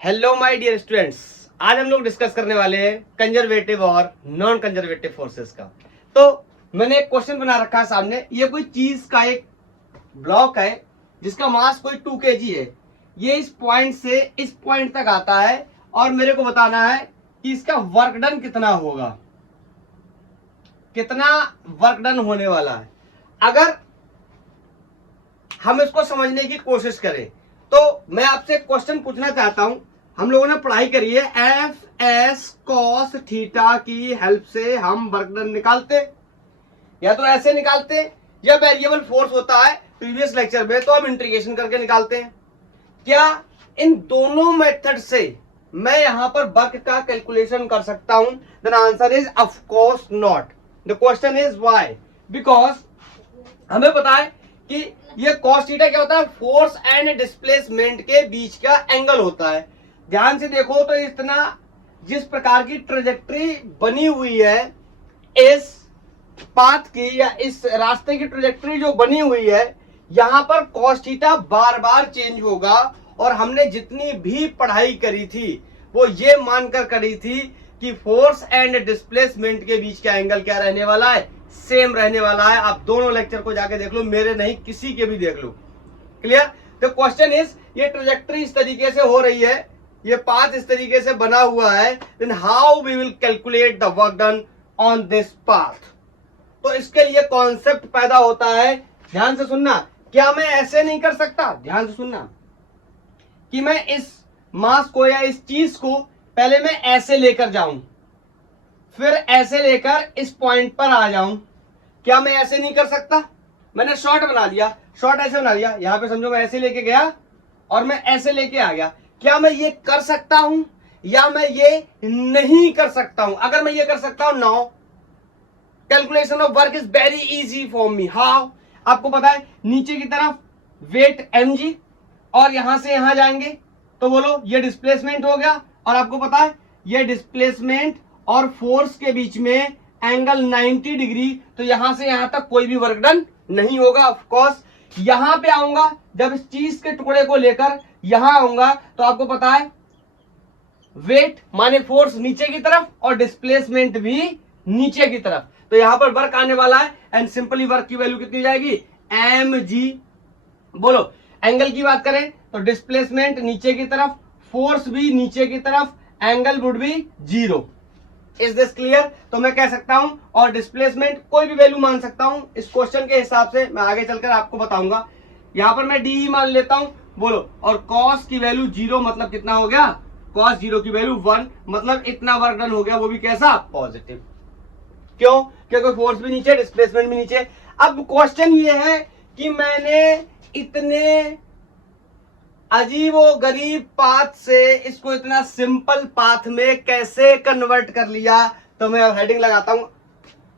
Hello my dear students, आज हम लोग डिस्कस करने वाले हैं कंजर्वेटिव और नॉन कंजर्वेटिव फोर्सेस का। तो मैंने एक क्वेश्चन बना रखा है सामने। ये कोई चीज का एक ब्लॉक है जिसका मास कोई 2 kg है। ये इस पॉइंट से इस पॉइंट तक आता है और मेरे को बताना है कि इसका वर्क डन कितना होगा, कितना वर्क डन होने वाला है। अगर हम इसको समझने की कोशिश करें तो मैं आपसे एक क्वेश्चन पूछना चाहता हूं। हम लोगों ने पढ़ाई करी है, एफ एस कॉस थीटा की हेल्प से हम वर्क डन निकालते, या तो ऐसे निकालते या वेरिएबल फोर्स होता है प्रीवियस लेक्चर में तो हम इंटीग्रेशन करके निकालते हैं। क्या इन दोनों मेथड से मैं यहां पर वर्क का कैलकुलेशन कर सकता हूं? Then answer is of course not. The question is why? Because हमें पता है कि ये कॉस थीटा क्या होता है, फोर्स एंड डिस्प्लेसमेंट के बीच का एंगल होता है। ध्यान से देखो तो इतना जिस प्रकार की ट्रेजेक्ट्री बनी हुई है इस पाथ की या इस रास्ते की ट्रेजेक्ट्री जो बनी हुई है, यहां पर कॉस थीटा बार बार चेंज होगा। और हमने जितनी भी पढ़ाई करी थी वो ये मानकर करी थी कि फोर्स एंड डिस्प्लेसमेंट के बीच का एंगल क्या रहने वाला है, सेम रहने वाला है। आप दोनों लेक्चर को जाके देख लो, मेरे नहीं किसी के भी देख लो। क्लियर? द क्वेश्चन इज, ये ट्रेजेक्ट्री इस तरीके से हो रही है, ये पाथ इस तरीके से बना हुआ है, then how we will calculate the work done on this path. तो इसके लिए कॉन्सेप्ट पैदा होता है। ध्यान से सुनना, क्या मैं ऐसे नहीं कर सकता? ध्यान से सुनना कि मैं इस मास को या इस चीज को पहले मैं ऐसे लेकर जाऊं, फिर ऐसे लेकर इस पॉइंट पर आ जाऊं। क्या मैं ऐसे नहीं कर सकता? मैंने शॉर्ट बना लिया, शॉर्ट ऐसे बना लिया, यहां पे समझो मैं ऐसे लेके गया और मैं ऐसे लेके आ गया। क्या मैं ये कर सकता हूं या मैं ये नहीं कर सकता हूं? अगर मैं ये कर सकता हूं, now calculation of work is very easy for me. How? आपको पता है नीचे की तरफ वेट mg और यहां से यहां जाएंगे तो बोलो ये डिस्प्लेसमेंट हो गया। और आपको पता है ये डिस्प्लेसमेंट और फोर्स के बीच में एंगल 90 डिग्री, तो यहां से यहां तक कोई भी वर्क डन नहीं होगा। ऑफ कोर्स यहां पे आऊंगा, जब इस चीज के टुकड़े को लेकर यहां आऊंगा तो आपको पता है वेट माने फोर्स नीचे की तरफ और डिस्प्लेसमेंट भी नीचे की तरफ, तो यहां पर वर्क आने वाला है। एंड सिंपली वर्क की वैल्यू कितनी जाएगी, mg। बोलो एंगल की बात करें तो डिस्प्लेसमेंट नीचे की तरफ, फोर्स भी नीचे की तरफ, angle would be 0। Is this clear? तो मैं कह सकता हूं और डिस्प्लेसमेंट कोई भी वैल्यू मान सकता हूं इस क्वेश्चन के हिसाब से, मैं आगे चलकर आपको बताऊंगा। यहां पर मैं डी मान लेता हूं, बोलो। और कॉस की वैल्यू 0 मतलब कितना हो गया, कॉस 0 की वैल्यू 1 मतलब इतना वर्क डन हो गया, वो भी कैसा, पॉजिटिव। क्यों? क्योंकि फोर्स भी नीचे, डिस्प्लेसमेंट भी नीचे। अब क्वेश्चन ये है कि मैंने इतने अजीबो गरीब पाथ से इसको इतना सिंपल पाथ में कैसे कन्वर्ट कर लिया। तो मैं अब हेडिंग लगाता हूं,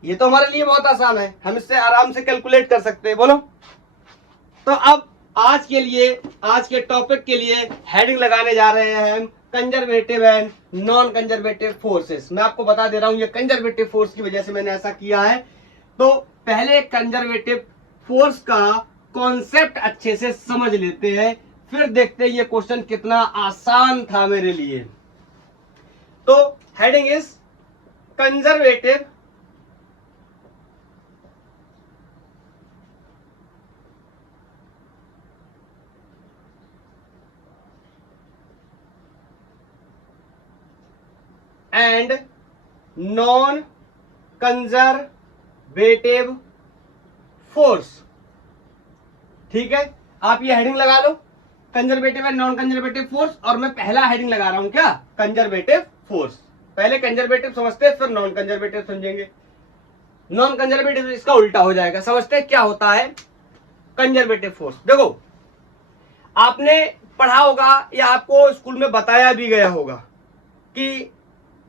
ये तो हमारे लिए बहुत आसान है, हम इससे आराम से कैलकुलेट कर सकते हैं। बोलो। तो अब आज के लिए, आज के टॉपिक के लिए हेडिंग लगाने जा रहे हैं हम conservative and non conservative forces. मैं आपको बता दे रहा हूं ये कंजर्वेटिव फोर्स की वजह से मैंने ऐसा किया है। तो पहले कंजर्वेटिव फोर्स का कॉन्सेप्ट अच्छे से समझ लेते हैं, फिर देखते हैं ये क्वेश्चन कितना आसान था मेरे लिए। तो heading is conservative and non conservative force. ठीक है, आप ये हेडिंग लगा लो, conservative and non conservative force. और मैं पहला हेडिंग लगा रहा हूं क्या, कंजर्वेटिव फोर्स। पहले कंजर्वेटिव समझते हैं, फिर नॉन कंजर्वेटिव समझेंगे। नॉन कंजर्वेटिव इसका उल्टा हो जाएगा। समझते हैं क्या होता है कंजर्वेटिव फोर्स। देखो, आपने पढ़ा होगा या आपको स्कूल में बताया भी गया होगा कि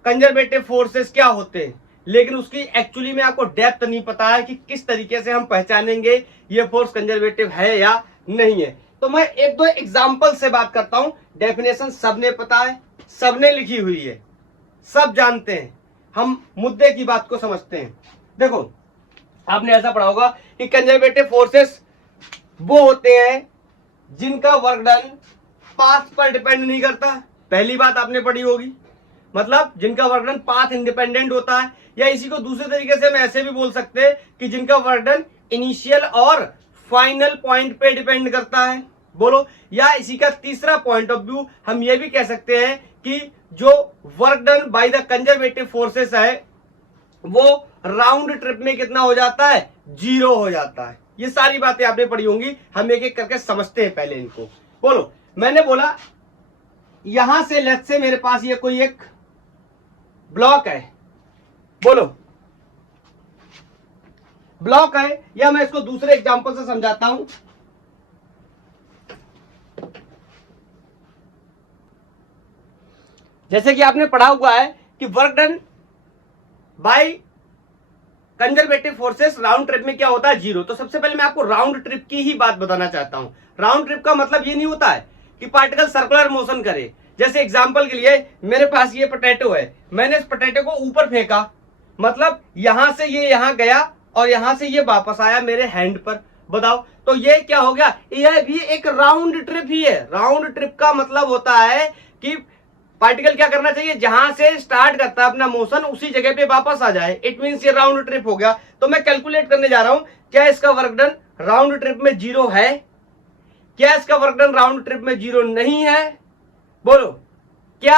कंजर्वेटिव फोर्सेस क्या होते हैं, लेकिन उसकी एक्चुअली में आपको डेप्थ नहीं पता है कि किस तरीके से हम पहचानेंगे ये फोर्स कंजर्वेटिव है या नहीं है। तो मैं एक दो एग्जांपल से बात करता हूं। डेफिनेशन सबने पता है, सबने लिखी हुई है, सब जानते हैं, हम मुद्दे की बात को समझते हैं। देखो, आपने ऐसा पढ़ा होगा कि कंजर्वेटिव फोर्सेस वो होते हैं जिनका वर्क डन पाथ पर डिपेंड नहीं करता, पहली बात आपने पढ़ी होगी, मतलब जिनका वर्क डन पाथ इंडिपेंडेंट होता है, या इसी को दूसरे तरीके से हम ऐसे भी बोल सकते हैं कि जिनका वर्क डन इनिशियल और फाइनल पॉइंट पे डिपेंड करता है। बोलो, या इसी का तीसरा पॉइंट ऑफ व्यू हम ये भी कह सकते हैं कि जो work done by the conservative forces है वो राउंड ट्रिप में कितना हो जाता है, 0 हो जाता है। ये सारी बातें आपने पढ़ी होंगी, हम एक एक करके समझते हैं पहले इनको। बोलो, मैंने बोला यहां से लेट्स से मेरे पास ये कोई एक ब्लॉक है, बोलो ब्लॉक है, या मैं इसको दूसरे एग्जांपल से समझाता हूं। जैसे कि आपने पढ़ा हुआ है कि work done by conservative forces round trip में क्या होता है, 0। तो सबसे पहले मैं आपको राउंड ट्रिप की ही बात बताना चाहता हूं। राउंड ट्रिप का मतलब ये नहीं होता है कि पार्टिकल सर्कुलर मोशन करे। जैसे एग्जांपल के लिए मेरे पास ये पोटैटो है, मैंने इस पोटैटो को ऊपर फेंका, मतलब यहां से ये यहां गया और यहां से ये वापस आया मेरे हैंड पर। बताओ, तो ये क्या हो गया, यह भी एक राउंड ट्रिप ही है। राउंड ट्रिप का मतलब होता है कि पार्टिकल क्या करना चाहिए, जहां से स्टार्ट करता है अपना मोशन उसी जगह पे वापस आ जाए। इट मींस ये राउंड ट्रिप हो गया। तो मैं कैलकुलेट करने जा रहा हूं, क्या इसका वर्क डन राउंड ट्रिप में 0 है, क्या इसका वर्क डन राउंड ट्रिप में 0 नहीं है। बोलो, क्या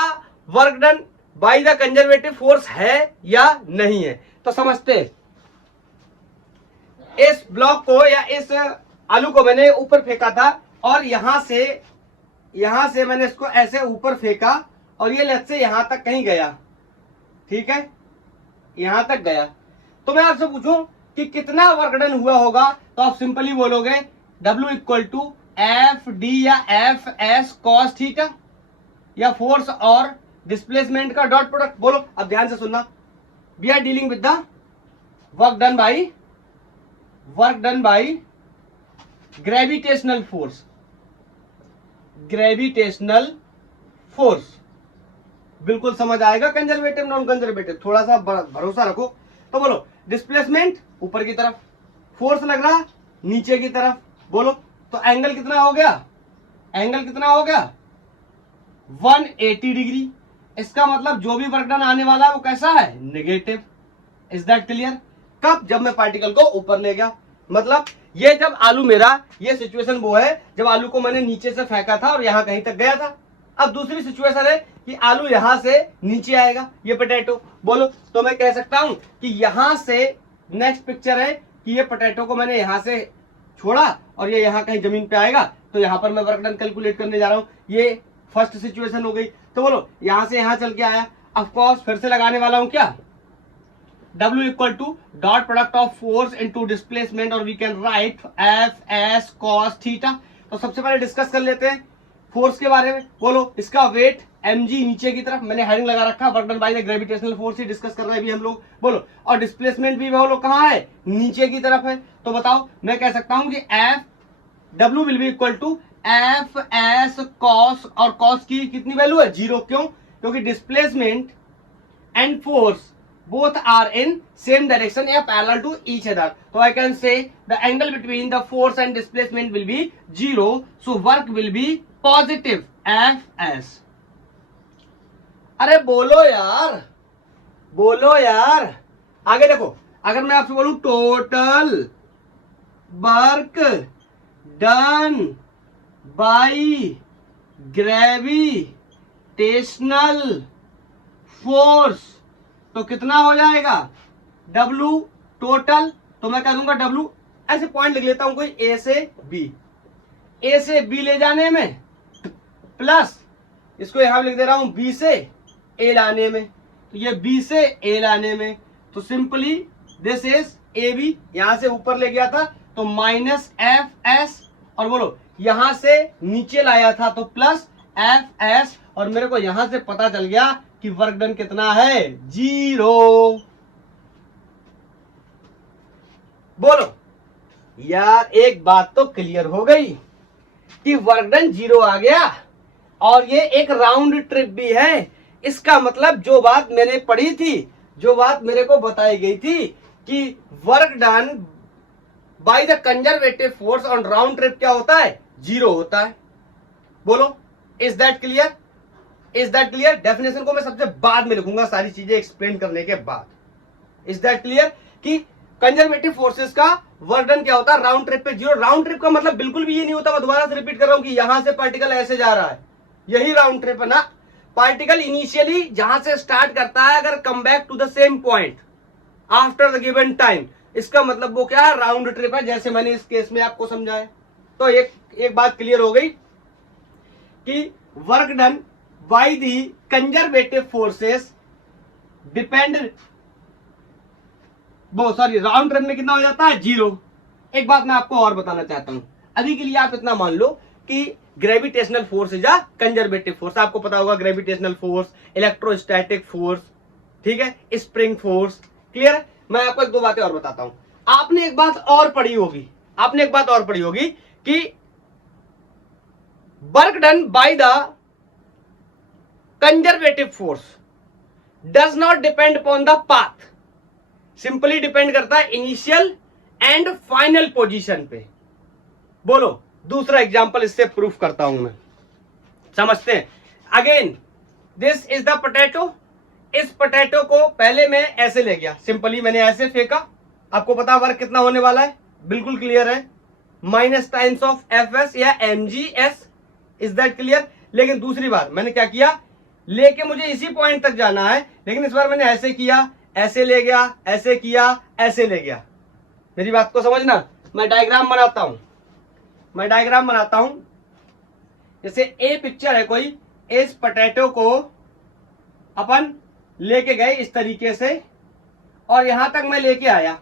work done by the conservative force है या नहीं है। तो समझते हैं, इस ब्लॉक को या इस आलू को मैंने ऊपर फेंका था और यहां से मैंने इसको ऐसे ऊपर फेंका और ये लेट्स से यहां तक कहीं गया, ठीक है, यहां तक गया। तो मैं आपसे पूछूं कि कितना वर्क डन हुआ होगा, तो आप सिंपली बोलोगे W equal to F D या एफ एस कॉस थीटा, या फोर्स और डिस्प्लेसमेंट का डॉट प्रोडक्ट। बोलो, अब ध्यान से सुनना, we are dealing with the work done by gravitational force. बिल्कुल समझ आएगा, कंजर्वेटिव नॉन कंजर्वेटिव, थोड़ा सा भरोसा रखो। तो बोलो, डिस्प्लेसमेंट ऊपर की तरफ, फोर्स लग रहा नीचे की तरफ। बोलो, तो एंगल कितना हो गया, 180 डिग्री। इसका मतलब जो भी वर्क डन आने वाला है वो कैसा है, नेगेटिव। Is that clear. कब, जब मैं पार्टिकल को ऊपर ले गया, मतलब ये जब आलू मेरा, ये सिचुएशन वो है जब आलू को मैंने नीचे से फेंका था और यहां कहीं तक गया था। अब दूसरी सिचुएशन है कि आलू यहां से नीचे आएगा, ये पोटैटो। बोलो, तो मैं कह सकता हूं कि यहां से नेक्स्ट पिक्चर है कि ये पोटैटो को मैंने यहां से छोड़ा और ये यहां कहीं जमीन पे आएगा, तो यहां पर मैं वर्क डन कैलकुलेट करने जा रहा हूं। ये फर्स्ट सिचुएशन हो गई। तो बोलो, यहां से यहां चल के आया, ऑफ कोर्स फिर से लगाने वाला हूं क्या, W equal to dot product of force into displacement, और we can write F S cos theta. तो सबसे पहले डिस्कस कर लेते हैं फोर्स के बारे में। बोलो, इसका वेट mg नीचे की तरफ, मैंने हेडिंग लगा रखा, work done by the gravitational force he discuss कर रहे हैं अभी हम लोग। बोलो, और डिस्प्लेसमेंट भी बोलो कहां है, नीचे की तरफ है। तो बताओ, मैं कह सकता हूं कि F W will be equal to F S cos, और कॉस की कितनी वैल्यू है, 0। क्यों, क्योंकि displacement and force both are in same direction या parallel to each other. So I can say the angle between the force and displacement will be 0. So work will be positive Fs. अरे बोलो यार, आगे देखो, अगर मैं आपसे बोलूं total work done by gravitational force, तो कितना हो जाएगा, W टोटल। तो मैं कह दूंगा W, ऐसे पॉइंट लिख लेता हूं कोई A से B ले जाने में, प्लस इसको यहां लिख दे रहा हूं B से A लाने में। तो ये B से A लाने में, तो सिंपली दिस इज AB। यहां से ऊपर ले गया था तो माइनस FS, और बोलो यहां से नीचे लाया था तो प्लस FS, और मेरे को यहां से पता चल गया कि वर्क डन कितना है, 0। बोलो यार, एक बात तो क्लियर हो गई कि वर्क डन 0 आ गया और ये एक राउंड ट्रिप भी है। इसका मतलब जो बात मैंने पढ़ी थी, जो बात मेरे को बताई गई थी कि work done by the conservative force on round trip क्या होता है, 0 होता है। बोलो, is that clear. Is that clear? Definition को मैं सबसे बाद में लिखूंगा सारी चीजें एक्सप्लेन करने के बाद। इज दैट क्लियर कि कंजर्वेटिव फोर्सेस का वर्क डन क्या होता है? राउंड ट्रिप पे जीरो। राउंड ट्रिप का मतलब बिल्कुल भी ये नहीं होता, मैं दोबारा से रिपीट कर रहा हूं कि यहां से पार्टिकल ऐसे जा रहा है, यही राउंड ट्रिप है ना। पार्टिकल इनिशियली जहां से स्टार्ट करता है, अगर come back to the same point after the given time, इसका मतलब वो क्या है? राउंड ट्रिप है, जैसे मैंने इस केस में आपको समझाया। तो एक बात क्लियर हो गई कि work done by the conservative forces depend, वो सॉरी, राउंड ट्रिप में कितना हो जाता है? जीरो। एक बात मैं आपको और बताना चाहता हूं, अभी के लिए आप इतना मान लो कि ग्रेविटेशनल फोर्स या कंजर्वेटिव फोर्स, आपको पता होगा ग्रेविटेशनल फोर्स, इलेक्ट्रोस्टैटिक फोर्स, ठीक है, स्प्रिंग फोर्स, क्लियर है? मैं आपको एक दो बातें और बताता हूं। आपने एक बात और पढ़ी होगी कि work done by the conservative force does not depend upon the path, simply depend करता है इनिशियल एंड फाइनल पोजीशन पे। बोलो, दूसरा एग्जांपल इससे प्रूफ करता हूं मैं, समझते हैं। Again this is the potato. इस पोटैटो को पहले मैं ऐसे ले गया, सिंपली मैंने ऐसे फेंका। आपको पता वर्क कितना होने वाला है? बिल्कुल क्लियर है, minus times of F S या M G S. Is that clear? लेकिन दूसरी बात मैंने क्या किया, लेके मुझे इसी पॉइंट तक जाना है, लेकिन इस बार मैंने ऐसे किया, ऐसे ले गया, ऐसे किया, ऐसे ले गया। मेरी बात को समझना, मैं डायग्राम बनाता हूं। जैसे ए पिक्चर है कोई, इस पोटैटो को अपन लेके गए इस तरीके से, और यहां तक मैं लेके आया।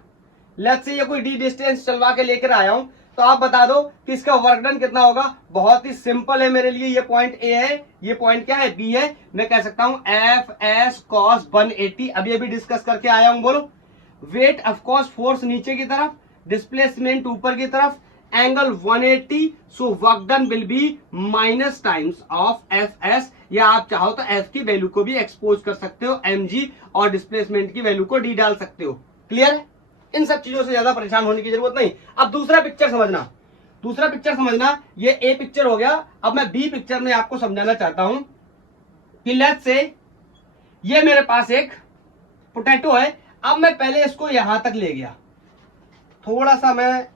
लेट्स से ये कोई डी डिस्टेंस चलवा के लेकर आया हूं, तो आप बता दो कि इसका वर्क डन कितना होगा? बहुत ही सिंपल है मेरे लिए। ये पॉइंट ए है, ये पॉइंट क्या है? बी है। मैं कह सकता हूं एफ एस कॉस 180। अभी डिस्कस करके आया हूं। बोलो, वेट ऑफ कोर्स, फोर्स नीचे की तरफ, डिस्प्लेसमेंट ऊपर की तरफ, angle 180, so work done will be minus times of F S, या आप चाहो तो एफ की वैल्यू को भी एक्सपोज कर सकते हो एम जी, और डिस्प्लेसमेंट की वैल्यू को डी डाल सकते हो। क्लियर है? इन सब चीजों से ज्यादा परेशान होने की जरूरत नहीं। अब दूसरा पिक्चर समझना, ये ए पिक्चर हो गया। अब मैं बी पिक्चर में आपको समझाना चाहता हूं कि लेट्स से ये मेरे पास एक पोटैटो है। अब मैं पहले इसको यहां तक ले गया, थोड़ा सा मैं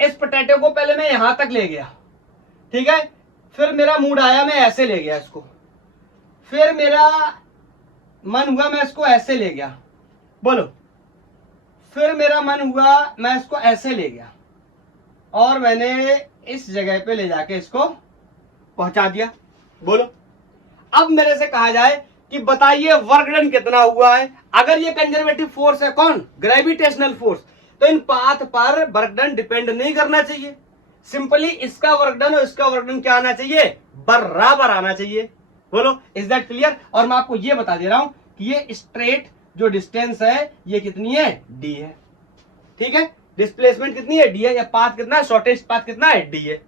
इस पोटैटो को पहले मैं यहां तक ले गया, ठीक है। फिर मेरा मूड आया, मैं ऐसे ले गया इसको। फिर मेरा मन हुआ, मैं इसको ऐसे ले गया। बोलो, फिर मेरा मन हुआ, मैं इसको ऐसे ले गया, और मैंने इस जगह पे ले जाके इसको पहुंचा दिया। बोलो, अब मेरे से कहा जाए कि बताइए वर्क डन कितना हुआ है? अगर ये कंजर्वेटिव फोर्स है, कौन? ग्रेविटेशनल फोर्स, तो इन पाथ पर वर्क डन डिपेंड नहीं करना चाहिए। सिंपली इसका वर्क डन और इसका वर्क डन क्या आना चाहिए? बराबर आना चाहिए। बोलो, इज दैट क्लियर? और मैं आपको ये बता दे रहा हूं कि ये स्ट्रेट जो डिस्टेंस है ये कितनी है? डी है, ठीक है। डिस्प्लेसमेंट कितनी है? डी है। या पाथ कितना है? शॉर्टेस्ट पाथ कितना है? डी है।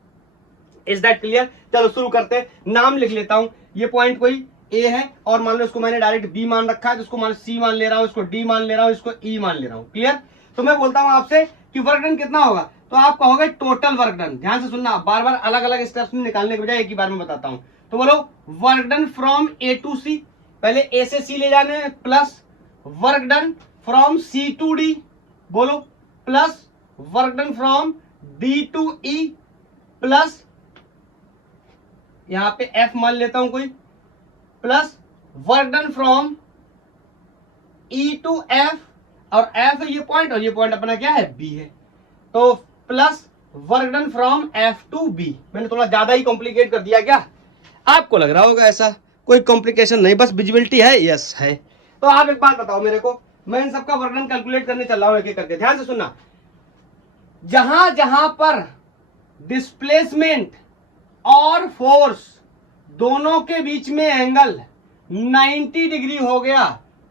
Is that clear? चलो शुरू करते हैं। नाम लिख लेता हूं। ये पॉइंट कोई ए है, और मान लो इसको मैंने डायरेक्ट बी मान रखा है, तो इसको मान सी मान ले रहा हूं, इसको डी मान ले रहा हूं, इसको ई मान ले रहा हूं। क्लियर? तो मैं बोलता हूं आपसे कि वर्क डन कितना होगा, तो आप कहोगे टोटल वर्क डन। ध्यान से सुनना, बार बार अलग अलग स्टेप्स में निकालने के बजाय एक ही बार में बताता हूं। तो बोलो, work done from A to C, पहले ए से सी ले जाने हैं, plus work done from C to D, बोलो, plus work done from D to E, plus यहां पे एफ मान लेता हूं कोई, plus work done from E to F, और एफ है ये पॉइंट, और ये पॉइंट अपना क्या है? बी है। तो plus work done from F to B. मैंने थोड़ा ज्यादा ही कॉम्प्लिकेट कर दिया क्या? आपको लग रहा होगा ऐसा, कोई कॉम्प्लिकेशन नहीं, बस विजिबिलिटी है। यस है। तो आप एक बात बताओ मेरे को, मैं इन सबका वर्क डन कैलकुलेट करने चल रहा हूं एक एक करके। ध्यान से सुनना, जहां जहां पर डिस्प्लेसमेंट और फोर्स दोनों के बीच में एंगल 90 डिग्री हो गया,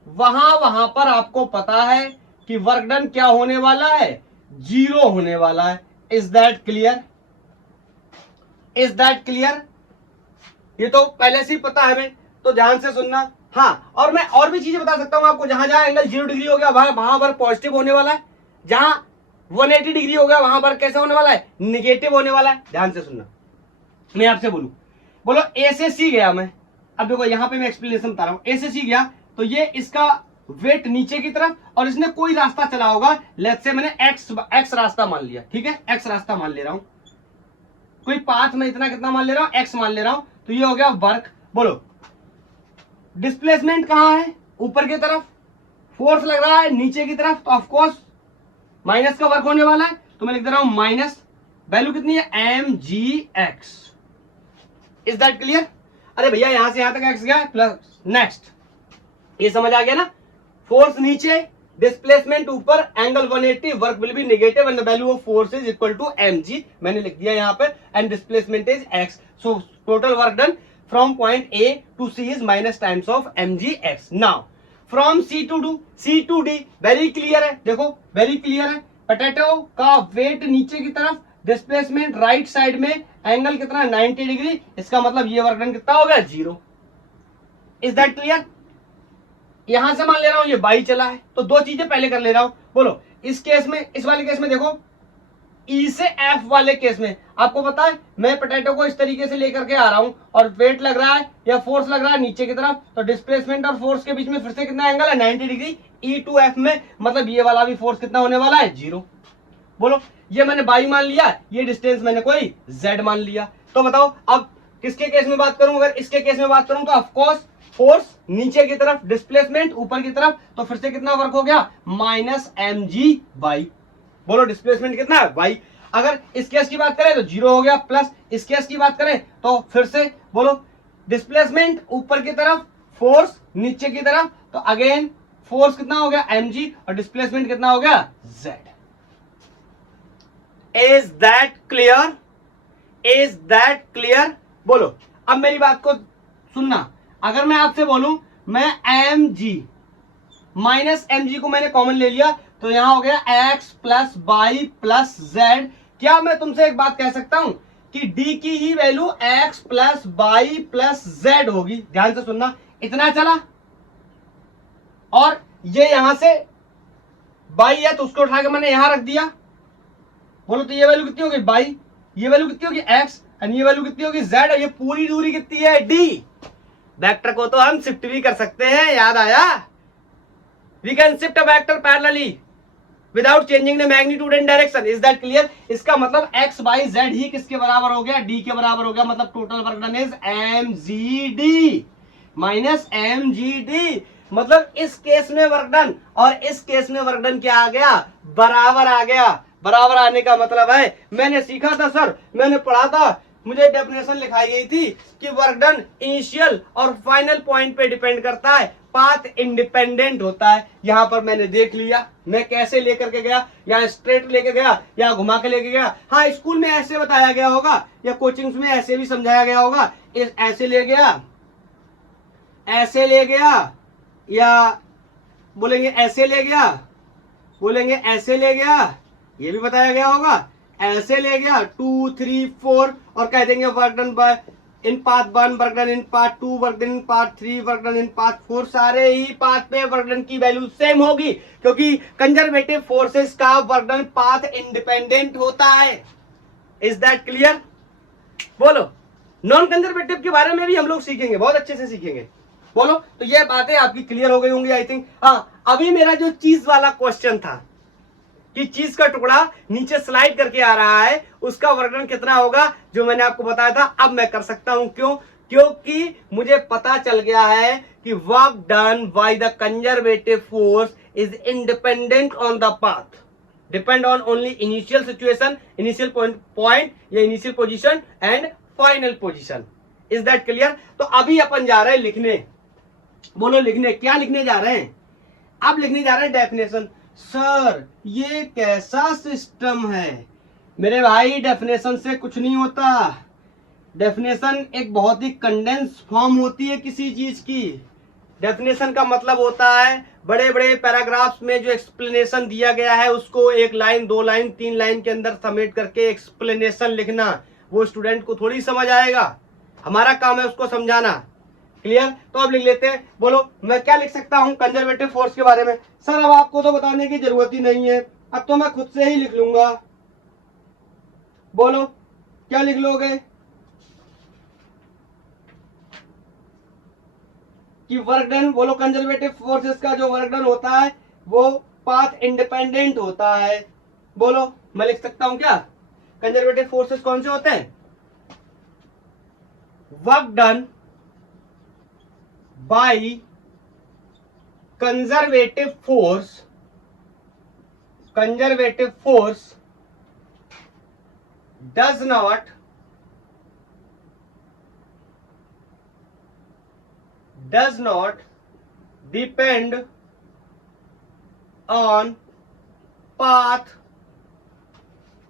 वहां पर आपको पता है कि वर्क डन क्या होने वाला है? जीरो होने वाला है। Is that clear? Is that clear? ये तो पहले से ही पता है हमें, तो ध्यान से सुनना। हाँ, और मैं और भी चीजें बता सकता हूं आपको। जहां जहां एंगल 0 डिग्री हो गया, वहां पर पॉजिटिव होने वाला है। जहां 180 डिग्री हो गया, वहां पर कैसा होने वाला है, निगेटिव होने वाला है। ध्यान से सुनना, मैं आपसे बोलो ए से सी गया मैं, अब देखो यहां पे मैं एक्सप्लेनेशन बता रहा हूं, ए से सी गया तो ये इसका वेट नीचे की तरफ, और इसने कोई रास्ता चला होगा, लेट्स से मैंने एक्स रास्ता मान लिया, ठीक है, एक्स रास्ता मान ले रहा हूं, कोई पाथ में इतना कितना मान ले रहा हूं, एक्स मान ले रहा हूं, तो ये हो गया वर्क। बोलो डिस्प्लेसमेंट कहां है, ऊपर की तरफ, फोर्स लग रहा है नीचे की तरफ, तो ऑफकोर्स माइनस का वर्क होने वाला है, तो मैं लिख दे रहा हूं माइनस, वैल्यू कितनी है, M G X. Is that clear? अरे भैया यहां से यहां तक एक्स गया प्लस, नेक्स्ट ये समझ आ गया ना, फोर्स नीचे, डिस्प्लेसमेंट ऊपर, angle 180, work will be negative and the value of force is equal to mg, मैंने लिख दिया यहां पे, and displacement is x, so total work done from point A to C is minus times of mg x। Now from C to D very clear है, देखो very clear है, potato का weight नीचे की तरफ, डिस्प्लेसमेंट राइट साइड में, angle कितना 90 degree, इसका मतलब ये वर्क डन कितना हो गया, 0। Is that clear? यहां से मान ले रहा हूं ये बाई चला है, तो दो चीजें पहले कर ले रहा हूं। बोलो इस केस में, इस वाले केस में देखो, ई से एफ वाले केस में आपको पता है मैं पोटैटो को इस तरीके से लेकर के आ रहा हूं, और वेट लग रहा है या फोर्स लग रहा है नीचे की तरफ, तो डिस्प्लेसमेंट और फोर्स के बीच में फिर से कितना एंगल है, 90 डिग्री, ई टू एफ में, मतलब ये वाला भी फोर्स कितना होने वाला है, 0। बोलो ये मैंने बाई मान लिया, ये डिस्टेंस मैंने कोई जेड मान लिया, तो बताओ अब किसके केस में बात करूं, अगर इसके केस में बात करूं तो ऑफकोर्स फोर्स नीचे की तरफ, डिस्प्लेसमेंट ऊपर की तरफ, तो फिर से कितना वर्क हो गया, माइनस एम जी बाई। बोलो डिस्प्लेसमेंट कितना है, बाई। अगर इस केस की बात करें तो 0 हो गया, प्लस इस केस की बात करें तो फिर से बोलो डिस्प्लेसमेंट ऊपर की तरफ, फोर्स नीचे की तरफ, तो अगेन फोर्स कितना हो गया mg, और डिस्प्लेसमेंट कितना हो गया z। Is that clear? Is that clear? बोलो अब मेरी बात को सुनना, अगर मैं आपसे बोलूं मैं mg माइनस mg को मैंने कॉमन ले लिया, तो यहां हो गया x plus y plus z, क्या मैं तुमसे एक बात कह सकता हूं कि d की ही value x plus y plus z होगी? ध्यान से सुनना, इतना चला, और ये यहां से बाई है तो उसको उठा के मैंने यहां रख दिया, बोलो तो ये वैल्यू कितनी होगी, बाई, ये वैल्यू कितनी होगी x, और ये वैल्यू कितनी होगी z, और ये पूरी दूरी कितनी है, d। वेक्टर को तो हम शिफ्ट भी कर सकते हैं, याद आया, we can shift a vector parallelly without changing the magnitude and direction. Is that clear? इसका मतलब x बाई z ही किसके बराबर हो गया, d के बराबर हो गया, मतलब total work done is mgd minus mgd, मतलब इस केस में वर्क डन और इस केस में वर्क डन क्या आ गया, बराबर आ गया। बराबर आने का मतलब है, मैंने सीखा था सर, मैंने पढ़ा था, मुझे डेफिनेशन लिखाई गई थी कि वर्क डन इनिशियल और फाइनल पॉइंट पे डिपेंड करता है, पाथ इंडिपेंडेंट होता है। यहां पर मैंने देख लिया मैं कैसे लेकर के गया, या स्ट्रेट लेके गया या घुमा के लेके गया। हाँ स्कूल में ऐसे बताया गया होगा या कोचिंग्स में ऐसे भी समझाया गया होगा, ऐसे ले गया, ऐसे ले गया, या बोलेंगे ऐसे ले गया, बोलेंगे ऐसे ले गया, ये भी बताया गया होगा, ऐसे ले गया 2 3 4, और कह देंगे work done bye in path 1, work done in path 2, work done in path 3, work done in path 4, सारे ही पाथ पे वर्क डन की वैल्यू सेम होगी, क्योंकि कंजर्वेटिव फोर्सेस का वर्क डन पाथ इंडिपेंडेंट होता है। Is that clear? बोलो non conservative के बारे में भी हम लोग सीखेंगे, बहुत अच्छे से सीखेंगे। बोलो तो ये बातें आपकी क्लियर हो गई होंगी आई थिंक। हाँ अभी मेरा जो चीज वाला क्वेश्चन था कि चीज का टुकड़ा नीचे स्लाइड करके आ रहा है, उसका वर्क डन कितना होगा, जो मैंने आपको बताया था, अब मैं कर सकता हूं। क्यों? क्योंकि मुझे पता चल गया है कि work done by the conservative force is independent on the path, depend on only initial situation, initial point या initial position and final position. Is that clear? तो अभी अपन जा रहे हैं लिखने। बोलो लिखने, क्या लिखने जा रहे हैं? अब लिखने जा रहे हैं डेफिनेशन। सर ये कैसा सिस्टम है? मेरे भाई डेफिनेशन से कुछ नहीं होता। डेफिनेशन एक बहुत ही कंडेंस फॉर्म होती है किसी चीज की। डेफिनेशन का मतलब होता है बड़े बड़े पैराग्राफ्स में जो एक्सप्लेनेशन दिया गया है उसको एक लाइन, 2 लाइन, 3 लाइन के अंदर समेट करके एक्सप्लेनेशन लिखना। वो स्टूडेंट को थोड़ी समझ आएगा, हमारा काम है उसको समझाना। क्लियर? तो अब लिख लेते हैं। बोलो मैं क्या लिख सकता हूं कंजर्वेटिव फोर्स के बारे में? सर अब आपको तो बताने की जरूरत ही नहीं है, अब तो मैं खुद से ही लिख लूंगा। बोलो क्या लिख लोगे कि वर्क डन, बोलो कंजर्वेटिव फोर्सेस का जो वर्क डन होता है वो पाथ इंडिपेंडेंट होता है। बोलो मैं लिख सकता हूं क्या? कंजर्वेटिव फोर्सेस कौन से होते हैं? Work done by conservative force does not depend on path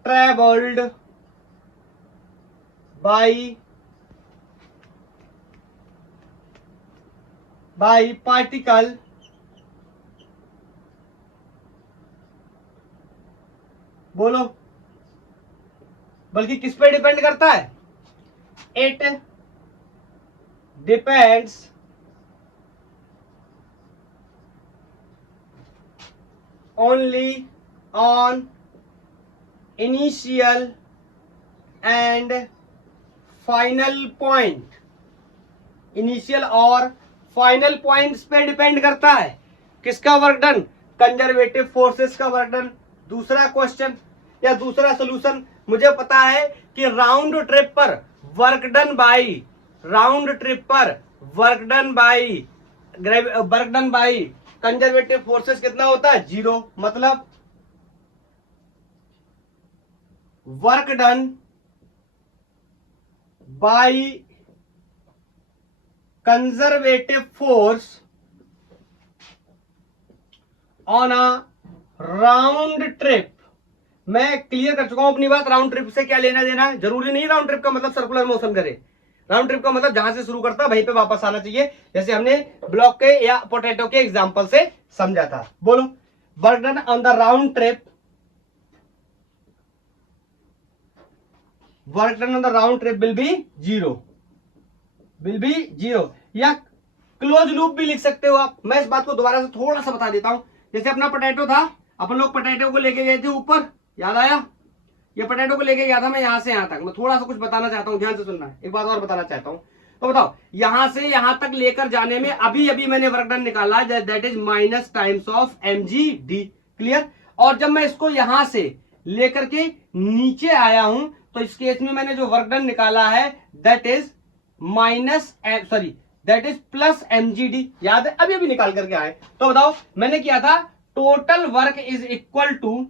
traveled by particle बोलो, बल्कि किस पे डिपेंड करता है? It depends only on initial and final point. Initial और फाइनल पॉइंट्स पे डिपेंड करता है किसका वर्क डन? कंजर्वेटिव फोर्सेस का वर्क डन। दूसरा क्वेश्चन या दूसरा सोल्यूशन, मुझे पता है कि राउंड ट्रिप पर work done by conservative forces कितना होता है? 0। मतलब work done by conservative force on a round trip. मैं क्लियर कर चुका हूं अपनी बात। राउंड ट्रिप से क्या लेना देना है? जरूरी नहीं राउंड ट्रिप का मतलब सर्कुलर मोशन करे। राउंड ट्रिप का मतलब जहां से शुरू करता है वहीं पे वापस आना चाहिए, जैसे हमने ब्लॉक के या पोटैटो के एग्जांपल से समझा था। बोलो work done on the round trip, work done on the round trip will be 0 या क्लोज लूप भी लिख सकते हो आप। मैं इस बात को दोबारा से थोड़ा सा बता देता हूं। जैसे अपना पोटैटो था, अपन लोग पोटैटो को लेके गए थे ऊपर, याद आया? ये पोटैटो को लेके गया था मैं यहां से यहां तक। मैं थोड़ा सा कुछ बताना चाहता हूं, ध्यान से सुनना। एक बात और बताना चाहता हूं, तो बताओ यहां से यहां तक लेकर जाने में अभी मैंने वर्क डन निकाला, that is minus times of mgd। Clear? और जब मैं इसको यहां से लेकर के नीचे आया हूं तो इस केस में मैंने जो वर्क डन निकाला है दैट इज प्लस mgd। याद है? अभी निकाल करके आए। तो बताओ मैंने किया था total work is equal to,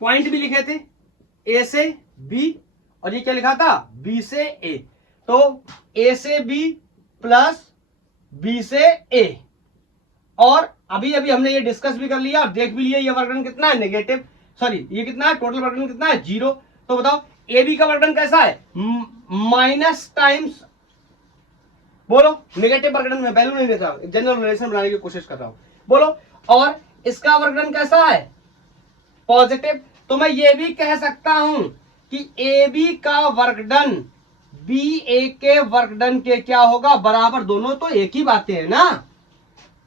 point भी लिखे थे ए से बी, और ये क्या लिखा था? बी से ए। तो ए से बी प्लस बी से ए। और अभी हमने ये डिस्कस भी कर लिया और देख भी लिया ये वर्क डन कितना है? नेगेटिव, सॉरी ये कितना है? टोटल वर्क डन कितना है? 0। तो बताओ ए बी का वर्क डन कैसा है? माइनस टाइम्स, बोलो नेगेटिव वर्क डन में वैल्यू नहीं देता, जनरल रिलेशन बनाने की कोशिश कर रहा हूं। बोलो और इसका वर्क डन कैसा है? पॉजिटिव। तो मैं ये भी कह सकता हूं कि ए बी का वर्क डन बी ए के वर्क डन के क्या होगा? बराबर। दोनों तो एक ही बातें है ना।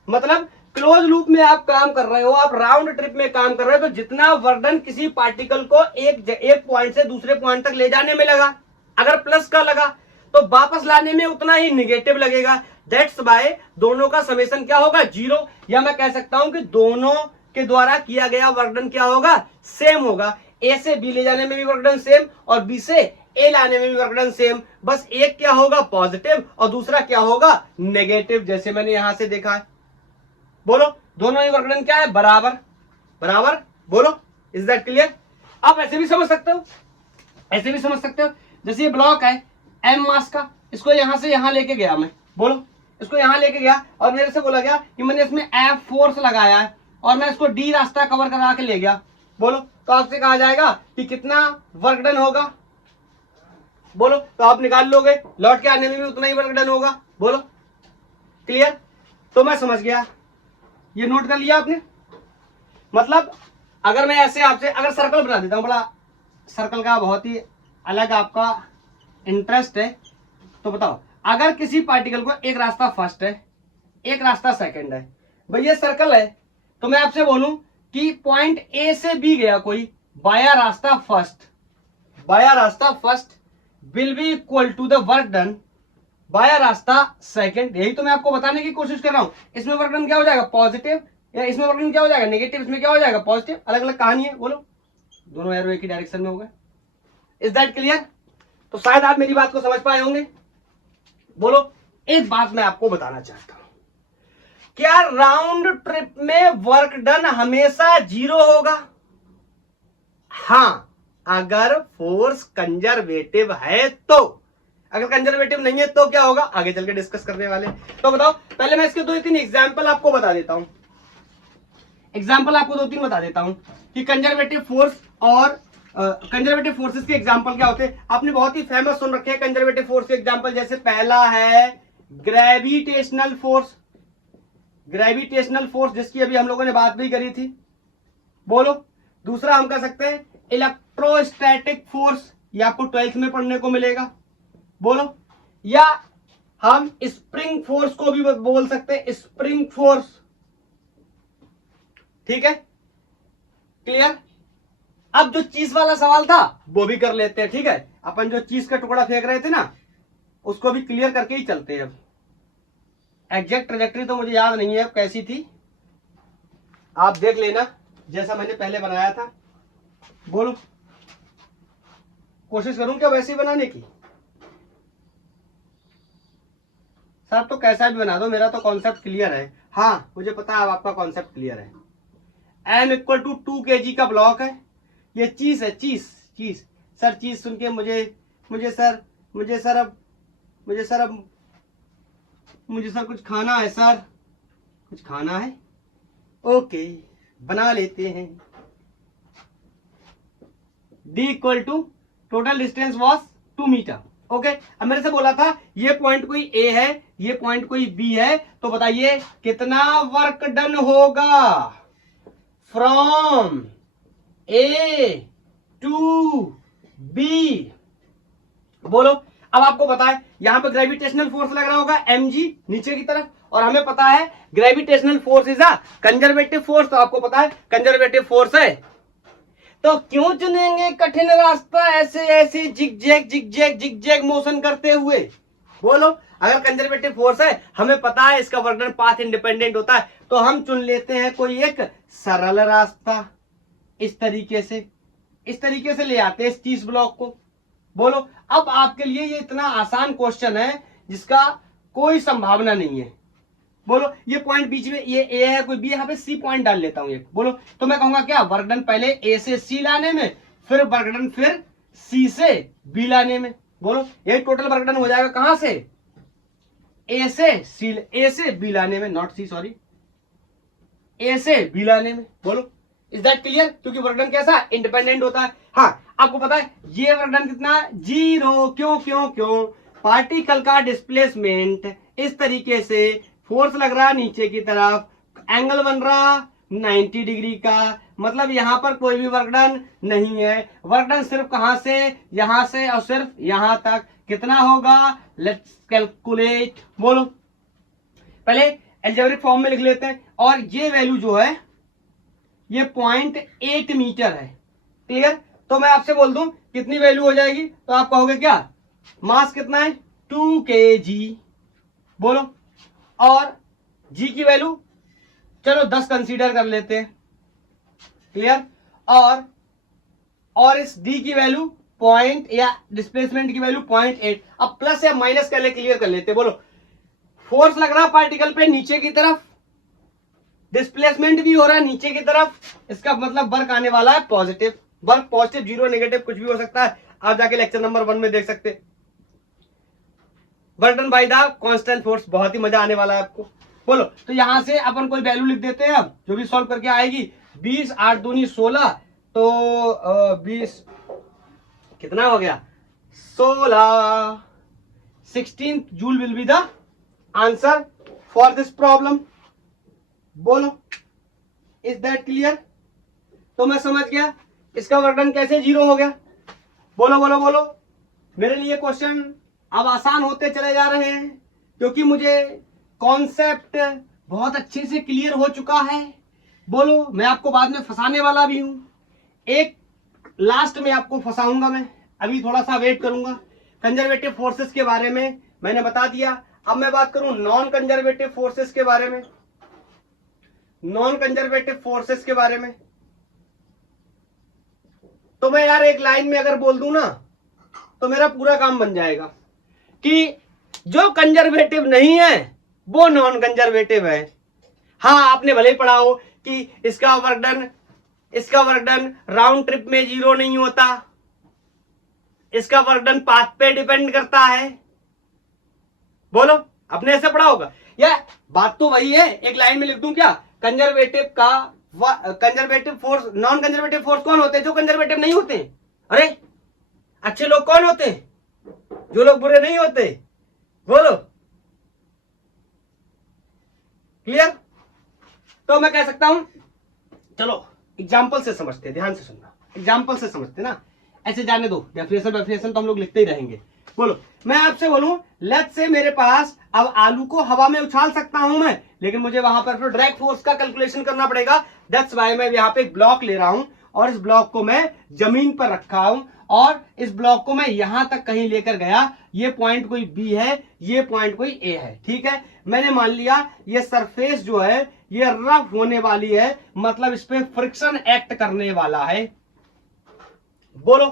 मतलब क्लोज लूप में आप काम कर रहे हो, आप राउंड ट्रिप में काम कर रहे हो, तो जितना वर्क डन किसी पार्टिकल को एक पॉइंट से दूसरे पॉइंट तक ले जाने में लगा, अगर प्लस का लगा तो वापस लाने में उतना ही निगेटिव लगेगा। दैट्स बाय दोनों का समेशन क्या होगा? 0। या मैं कह सकता हूं कि दोनों के द्वारा किया गया वर्क डन क्या होगा? सेम होगा। ए से बी ले जाने में भी वर्क डन सेम और बी से ए लाने में भी वर्क डन सेम। बस एक क्या होगा? पॉजिटिव और दूसरा क्या होगा? नेगेटिव, जैसे मैंने यहां से देखा है। बोलो दोनों ही वर्क डन क्या है? बराबर। बोलो इज दैट क्लियर? आप ऐसे भी समझ सकते हो, जैसे ये ब्लॉक है एम मास का, इसको यहां से यहां लेके गया मैं। बोलो इसको यहां लेके गया और मेरे से बोला गया कि मैंने इसमें एफ फोर्स लगाया है और मैं इसको डी रास्ता कवर करा के ले गया। बोलो तो आपसे कहा जाएगा कि कितना वर्क डन होगा? बोलो तो आप निकाल लोगे, लौट के आने में भी उतना ही वर्क डन होगा। बोलो क्लियर? तो मैं समझ गया, ये नोट कर लिया आपने। मतलब अगर मैं ऐसे आपसे अगर सर्कल बना देता हूं, बड़ा सर्कल का बहुत ही अलग आपका इंटरेस्ट है, तो बताओ अगर किसी पार्टिकल को एक रास्ता फर्स्ट है, एक रास्ता सेकंड है, भाई ये सर्कल है, तो मैं आपसे बोलूं कि पॉइंट ए से बी गया कोई बाया रास्ता first will be equal to the work done via रास्ता सेकंड। यही तो मैं आपको बताने की कोशिश कर रहा हूं। इसमें वर्क डन क्या हो जाएगा पॉजिटिव, या इसमें वर्क डन क्या हो जाएगा नेगेटिव, इसमें क्या हो जाएगा पॉजिटिव। अलग अलग कहानी है, बोलो दोनों एरो एक ही डायरेक्शन में हो गए। Is that clear? तो शायद आप मेरी बात को समझ पाए होंगे। बोलो एक बात मैं आपको बताना चाहता हूं, क्या राउंड ट्रिप में वर्क डन हमेशा 0 होगा? हां, अगर फोर्स कंजर्वेटिव है तो। अगर कंजर्वेटिव नहीं है तो क्या होगा, आगे चल के डिस्कस करने वाले। तो बताओ, पहले मैं इसके 2-3 एग्जाम्पल आपको बता देता हूं। एग्जाम्पल आपको 2-3 बता देता हूं कि कंजर्वेटिव फोर्स और कंजर्वेटिव फोर्सेस के एग्जाम्पल क्या होते हैं। आपने बहुत ही फेमस सुन रखे हैं कंजर्वेटिव फोर्स के एग्जाम्पल। जैसे पहला है ग्रेविटेशनल फोर्स, जिसकी अभी हम लोगों ने बात भी करी थी। बोलो दूसरा हम कह सकते हैं इलेक्ट्रोस्टैटिक फोर्स, ये आपको 12th में पढ़ने को मिलेगा। बोलो, या हम स्प्रिंग फोर्स को भी बोल सकते हैं, स्प्रिंग फोर्स। ठीक है, क्लियर? अब जो चीज वाला सवाल था वो भी कर लेते हैं। ठीक है, अपन जो चीज का टुकड़ा फेंक रहे थे ना, उसको भी क्लियर करके ही चलते हैं। अब एग्जैक्ट ट्रैजेक्टरी तो मुझे याद नहीं है अब कैसी थी, आप देख लेना जैसा मैंने पहले बनाया था। बोलो, कोशिश करूं क्या वैसे ही बनाने की? सर तो कैसा भी बना दो, मेरा तो कॉन्सेप्ट क्लियर है। हाँ मुझे पता है अब आपका कॉन्सेप्ट क्लियर है। m इक्वल टू 2 kg का ब्लॉक है, ये चीज है, चीज। सर चीज सुन के मुझे सर कुछ खाना है सर, कुछ खाना है। ओके बना लेते हैं। d equal to total distance was 2 metre. Okay, अब मेरे से बोला था ये पॉइंट कोई ए है, ये पॉइंट कोई बी है, तो बताइए कितना वर्क डन होगा फ्रॉम ए टू बी। बोलो, अब आपको पता है यहां पे ग्रेविटेशनल फोर्स लग रहा होगा mg नीचे की तरफ, और हमें पता है gravitational force is a conservative force. तो आपको पता है कंजर्वेटिव फोर्स है, तो क्यों चुनेंगे कठिन रास्ता ऐसे ऐसे जिग-जैग मोशन करते हुए? बोलो, अगर कंजर्वेटिव फोर्स है, हमें पता है इसका वर्क डन पाथ इंडिपेंडेंट होता है, तो हम चुन लेते हैं कोई एक सरल रास्ता। इस तरीके से ले आते हैं इस चीज ब्लॉक को। बोलो, अब आपके लिए ये इतना आसान क्वेश्चन है जिसका कोई संभावना नहीं है। बोलो, ये पॉइंट बीच में ये ए है, कोई बी, यहां पे सी पॉइंट डाल लेता हूं एक। बोलो, तो मैं कहूंगा क्या, वर्क डन पहले ए से सी लाने में, फिर वर्क डन फिर सी से बी लाने में। बोलो, ये टोटल वर्क डन हो जाएगा कहां से, ए से बी लाने में, नॉट सी, सॉरी, ए से बी लाने में। बोलो, इज दैट क्लियर? क्योंकि वर्क डन कैसा इंडिपेंडेंट होता है। हाँ, आपको पता है ये वर्क डन कितना, 0। क्यों? पार्टिकल का डिस्प्लेसमेंट इस तरीके से, फोर्स लग रहा है नीचे की तरफ, एंगल बन रहा 90 डिग्री का, मतलब यहां पर कोई भी वर्क डन नहीं है। वर्क डन सिर्फ कहां से, यहां से, और सिर्फ यहां तक। कितना होगा, लेट्स कैलकुलेट। बोलो, पहले अलजेब्रिक फॉर्म में लिख लेते हैं, और ये वैल्यू जो है ये 0.8 मीटर है। क्लियर? तो मैं आपसे बोल दूं कितनी वैल्यू हो जाएगी, तो आप कहोगे क्या, मास कितना है 2 kg। बोलो, और जी की वैल्यू चलो 10 कंसीडर कर लेते हैं। क्लियर? और इस डी की वैल्यू पॉइंट, या डिस्प्लेसमेंट की वैल्यू 0.8। अब प्लस या माइनस कर ले, क्लियर कर लेते हैं। बोलो, फोर्स लग रहा पार्टिकल पे नीचे की तरफ, डिस्प्लेसमेंट भी हो रहा है नीचे की तरफ, इसका मतलब वर्क आने वाला है पॉजिटिव। वर्क पॉजिटिव, 0, नेगेटिव कुछ भी हो सकता है, आप जाके लेक्चर नंबर 1 में देख सकते हैं। Work done by the constant force, बहुत ही मजा आने वाला है आपको। बोलो, तो यहां से अपन कोई वैल्यू लिख देते हैं, अब जो भी सॉल्व करके आएगी। 20 8 दूनी 16, तो 20 कितना हो गया, 16 joule will be the answer for this problem. बोलो, इज दैट क्लियर? तो मैं समझ गया इसका वर्क डन कैसे 0 हो गया। बोलो, मेरे लिए क्वेश्चन अब आसान होते चले जा रहे हैं, क्योंकि मुझे कॉन्सेप्ट बहुत अच्छे से क्लियर हो चुका है। बोलो, मैं आपको बाद में फंसाने वाला भी हूं, एक लास्ट में आपको फंसाऊंगा मैं, अभी थोड़ा सा वेट करूंगा। कंजर्वेटिव फोर्सेस के बारे में मैंने बता दिया। अब मैं बात करूं नॉन कंजर्वेटिव फोर्सेस के बारे में। नॉन कंजर्वेटिव फोर्सेस के बारे में तो मैं यार एक लाइन में अगर बोल दूं ना तो मेरा पूरा काम बन जाएगा कि जो कंजर्वेटिव नहीं है वो नॉन कंजर्वेटिव है। हाँ, आपने भले ही पढ़ा हो कि इसका वर्क डन राउंड ट्रिप में 0 नहीं होता, इसका वर्क डन पाथ पे डिपेंड करता है। बोलो, आपने ऐसे पढ़ा होगा या बात तो वही है। एक लाइन में लिख दूं क्या, conservative force, non conservative force कौन होते हैं? जो कंजर्वेटिव नहीं होते। अरे अच्छे लोग कौन होते हैं? जो लोग बुरे नहीं होते। बोलो, क्लियर? तो मैं कह सकता हूं, चलो एग्जाम्पल से समझते, ध्यान से सुनना, एग्जाम्पल से समझते ना, ऐसे जाने दो, डेफिनेशन तो हम लोग लिखते ही रहेंगे। बोलो, मैं आपसे बोलूं लेट्स से मेरे पास अब आलू को हवा में उछाल सकता हूं मैं, लेकिन मुझे वहां पर फिर डायरेक्ट फोर्स का कैलकुलेशन करना पड़ेगा। दैट्स व्हाई मैं यहां पे एक ब्लॉक ले रहा हूं और इस ब्लॉक को मैं जमीन पर रखा हूं और इस ब्लॉक को मैं यहां तक कहीं लेकर गया। ये पॉइंट कोई बी है, ये पॉइंट कोई ए है, ठीक है। मैंने मान लिया ये सरफेस जो है ये रफ होने वाली है, मतलब इस पे फ्रिक्शन एक्ट करने वाला है। बोलो,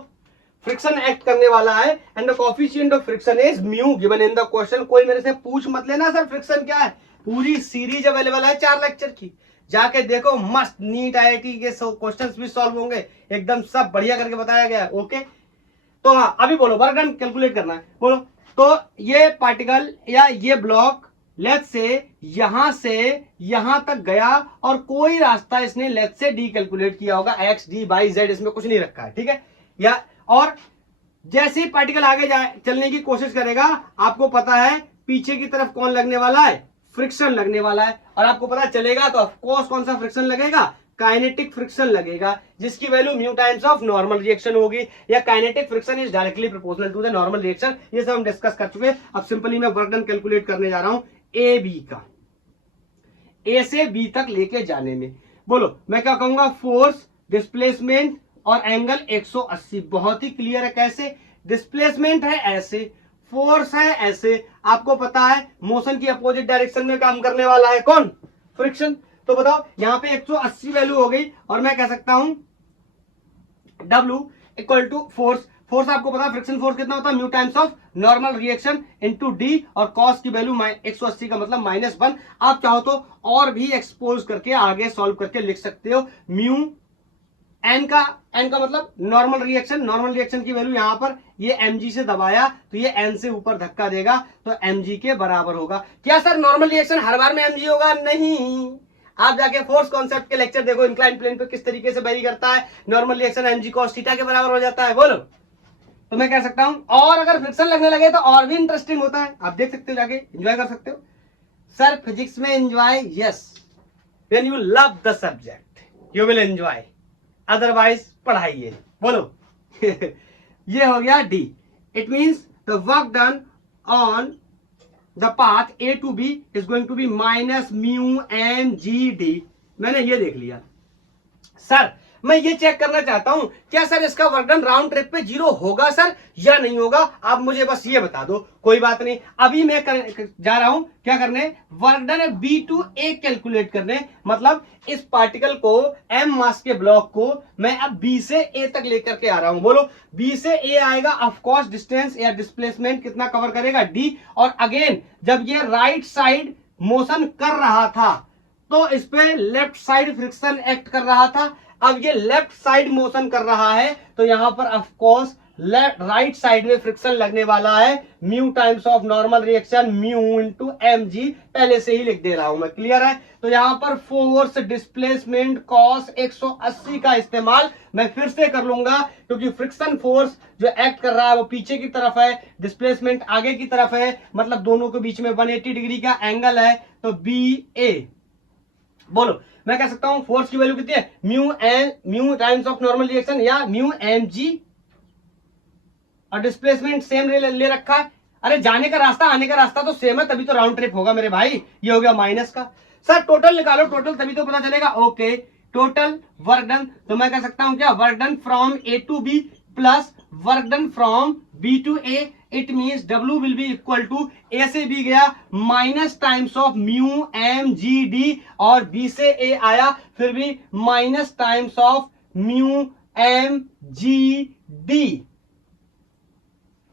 फ्रिक्शन एक्ट करने वाला है and the coefficient of friction is mu given in the question. कोई मेरे से पूछ मत लेना सर फ्रिक्शन क्या है, पूरी सीरीज अवेलेबल है 4 लेक्चर की, जाके देखो, मस्त नीट आईआईटी के क्वेश्चंस भी सॉल्व होंगे, एकदम सब बढ़िया करके बताया गया है। ओके, तो हाँ, अभी बोलो वर्क डन कैलकुलेट करना है। बोलो, तो ये पार्टिकल या ये ब्लॉक लेट्स से यहां से यहां तक गया और कोई रास्ता इसने लेट्स से डी कैलकुलेट किया होगा, एक्स डी बाई जेड, इसमें कुछ नहीं रखा है, ठीक है। या और जैसे ही पार्टिकल आगे जाए चलने की कोशिश करेगा, आपको पता है पीछे की तरफ कौन लगने वाला है, फ्रिक्शन लगने वाला है, और आपको पता चलेगा तो ऑफकोर्स कौन सा फ्रिक्शन लगेगा, काइनेटिक फ्रिक्शन लगेगा, जिसकी value mu times of normal reaction होगी, या kinetic friction is directly proportional to the normal reaction. ये सब हम डिस्कस कर चुके हैं। अब सिंपली मैं वर्क डन कैलकुलेट करने जा रहा हूं ए बी का, ए से बी तक लेके जाने में। बोलो, मैं क्या कहूंगा, फोर्स, डिस्प्लेसमेंट और एंगल 180। बहुत ही क्लियर है कैसे, डिस्प्लेसमेंट है ऐसे, फोर्स है ऐसे, आपको पता है मोशन की अपोजिट डायरेक्शन में काम करने वाला है कौन, फ्रिक्शन। तो बताओ, यहां पे 180 वैल्यू हो गई और मैं कह सकता हूं W equal to force. Force आपको पता है फ्रिक्शन फोर्स कितना होता है, mu times of normal reaction into D, और कॉस की वैल्यू 180 का मतलब -1। आप चाहो तो और भी एक्सपोज करके आगे सॉल्व करके लिख सकते हो, म्यू एन का मतलब नॉर्मल रिएक्शन की वैल्यू यहां पर ये mg से दबाया तो ये n से ऊपर धक्का देगा तो mg के बराबर होगा। क्या सर नॉर्मल रिएक्शन हर बार में mg होगा? नहीं, आप जाके फोर्स कॉन्सेप्ट के लेक्चर देखो, इंक्लाइन प्लेन पे किस तरीके से वेरी करता है, normal reaction mg cos theta के बराबर हो जाता है। बोलो, तो मैं कह सकता हूं, और अगर फ्रिक्शन लगने लगे तो और भी इंटरेस्टिंग होता है, आप देख सकते हो, जाके एंजॉय कर सकते हो। सर फिजिक्स में enjoy, yes, when you love the subject you will enjoy, otherwise पढ़ाइए। बोलो ये हो गया D, it means the work done on the path A to B is going to be minus mu M G D. मैंने ये देख लिया। Sir मैं ये चेक करना चाहता हूं, क्या सर इसका वर्क डन राउंड ट्रिप पे 0 होगा सर या नहीं होगा? आप मुझे बस ये बता दो। कोई बात नहीं, अभी मैं जा रहा हूं क्या करने, work done B to A calculate करने, मतलब इस पार्टिकल को एम मास के ब्लॉक को मैं अब बी से ए तक लेकर के आ रहा हूं। बोलो, बी से ए आएगा, ऑफकोर्स डिस्टेंस या डिस्प्लेसमेंट कितना कवर करेगा, डी। और अगेन जब ये राइट साइड मोशन कर रहा था तो इस पे लेफ्ट साइड फ्रिक्शन एक्ट कर रहा था। अब ये लेफ्ट साइड मोशन कर रहा है तो यहां पर ऑफ कोर्स राइट साइड में फ्रिक्शन लगने वाला है, mu times of normal reaction mu into mg, पहले से ही लिख दे रहा हूं मैं, क्लियर है। तो यहां पर फोर्स डिस्प्लेसमेंट cos 180 का इस्तेमाल मैं फिर से कर लूंगा, क्योंकि फ्रिक्शन फोर्स जो एक्ट कर रहा है वो पीछे की तरफ है, डिस्प्लेसमेंट आगे की तरफ है, मतलब दोनों के बीच में 180 डिग्री का एंगल है, तो बी ए। बोलो, मैं कह सकता हूं फोर्स की वैल्यू कितनी है, mu times of normal reaction या म्यू mg, और डिस्प्लेसमेंट सेम ले रखा है। अरे जाने का रास्ता आने का रास्ता तो सेम है, तभी तो राउंड ट्रिप होगा मेरे भाई। ये हो गया माइनस का। सर टोटल निकालो, टोटल तभी तो पता चलेगा। ओके, टोटल वर्क डन, तो मैं कह सकता हूं क्या, work done from A to B plus work done from B to A, it means W will be equal to A से बी गया minus times of mu M G D, और B से ए आया फिर भी minus times of mu M G D.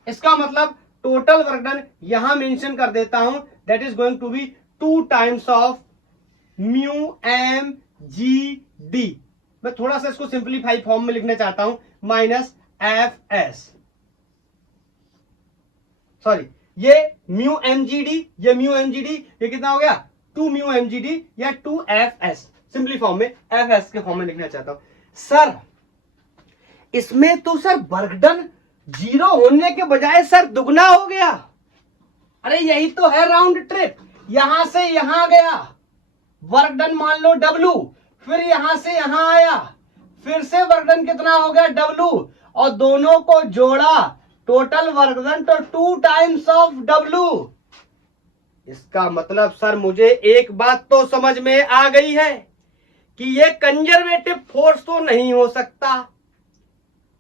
इसका मतलब total work done यहां मेंशन कर देता हूं, that is going to be 2 times of mu M G D. मैं थोड़ा सा इसको सिंप्लीफाई फॉर्म में लिखना चाहता हूं, माइनस एफ एस, सॉरी ये म्यू एम जी डी, ये म्यू एम जी डी, ये कितना हो गया 2 म्यू एम जी डी या 2 एफ एस, सिंपली फॉर्म में एफ एस के फॉर्म में लिखना चाहता हूं। सर इसमें तो सर वर्क डन 0 होने के बजाय सर दुगना हो गया। अरे यही तो है राउंड ट्रिप, यहां से यहां गया, वर्क डन मान लो W, फिर यहां से यहां आया, फिर से वर्क डन कितना हो गया W, और दोनों को जोड़ा, टोटल वर्क डन तो 2 टाइम्स ऑफ W। इसका मतलब सर मुझे एक बात तो समझ में आ गई है कि ये कंजर्वेटिव फोर्स तो नहीं हो सकता।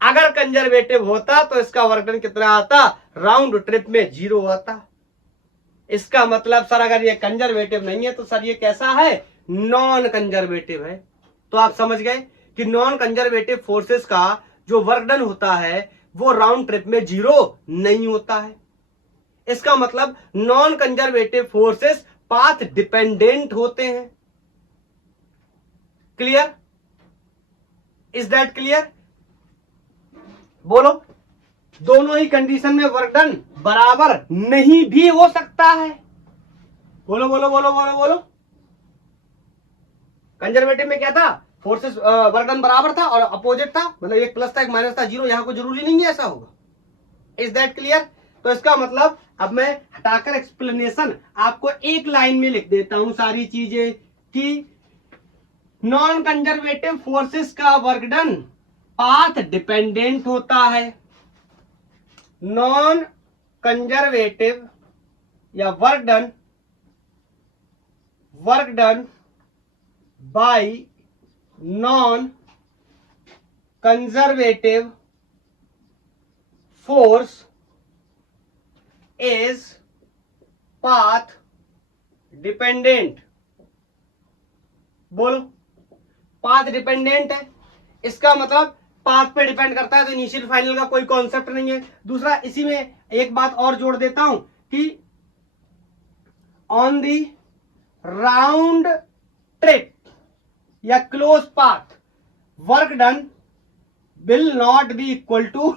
अगर कंजर्वेटिव होता तो इसका वर्क डन कितना आता, राउंड ट्रिप में 0 आता। इसका मतलब सर अगर ये कंजर्वेटिव नहीं है तो सर ये कैसा है, नॉन कंजर्वेटिव है। तो आप समझ गए कि नॉन कंजर्वेटिव फोर्सेस का जो वर्क डन होता है वो राउंड ट्रिप में 0 नहीं होता है। इसका मतलब non conservative forces path dependent होते हैं। क्लियर? Is that clear? बोलो, दोनों ही कंडीशन में वर्क डन बराबर नहीं भी हो सकता है। बोलो बोलो बोलो बोलो बोलो। कंजर्वेटिव में क्या था, फोर्सेस वर्क डन बराबर था और अपोजिट था, मतलब एक प्लस था एक माइनस था, 0 यहां को जरूरी नहीं है ऐसा होगा। Is that clear? तो इसका मतलब अब मैं हटाकर एक्सप्लेनेशन आपको एक लाइन में लिख देता हूं सारी चीजें, कि नॉन कंजर्वेटिव फोर्सेस का वर्क डन पाथ डिपेंडेंट होता है। नॉन कंजर्वेटिव या work done bye non conservative force is path dependent. बोलो, पाथ डिपेंडेंट है, इसका मतलब पाथ पे डिपेंड करता है, तो इनिशियल फाइनल का कोई कॉन्सेप्ट नहीं है। दूसरा, इसी में एक बात और जोड़ देता हूं कि ऑन दी राउंड ट्रिप या close path work done will not be equal to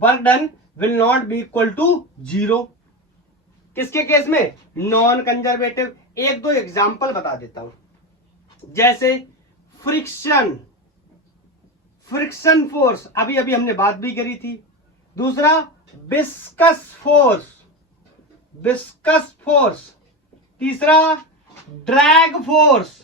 work done will not be equal to 0। किसके केस में, नॉन कंजर्वेटिव। एक दो एग्जांपल बता देता हूं, जैसे फ्रिक्शन फोर्स, अभी अभी हमने बात भी करी थी। दूसरा विस्कस फोर्स। तीसरा ड्रैग फोर्स।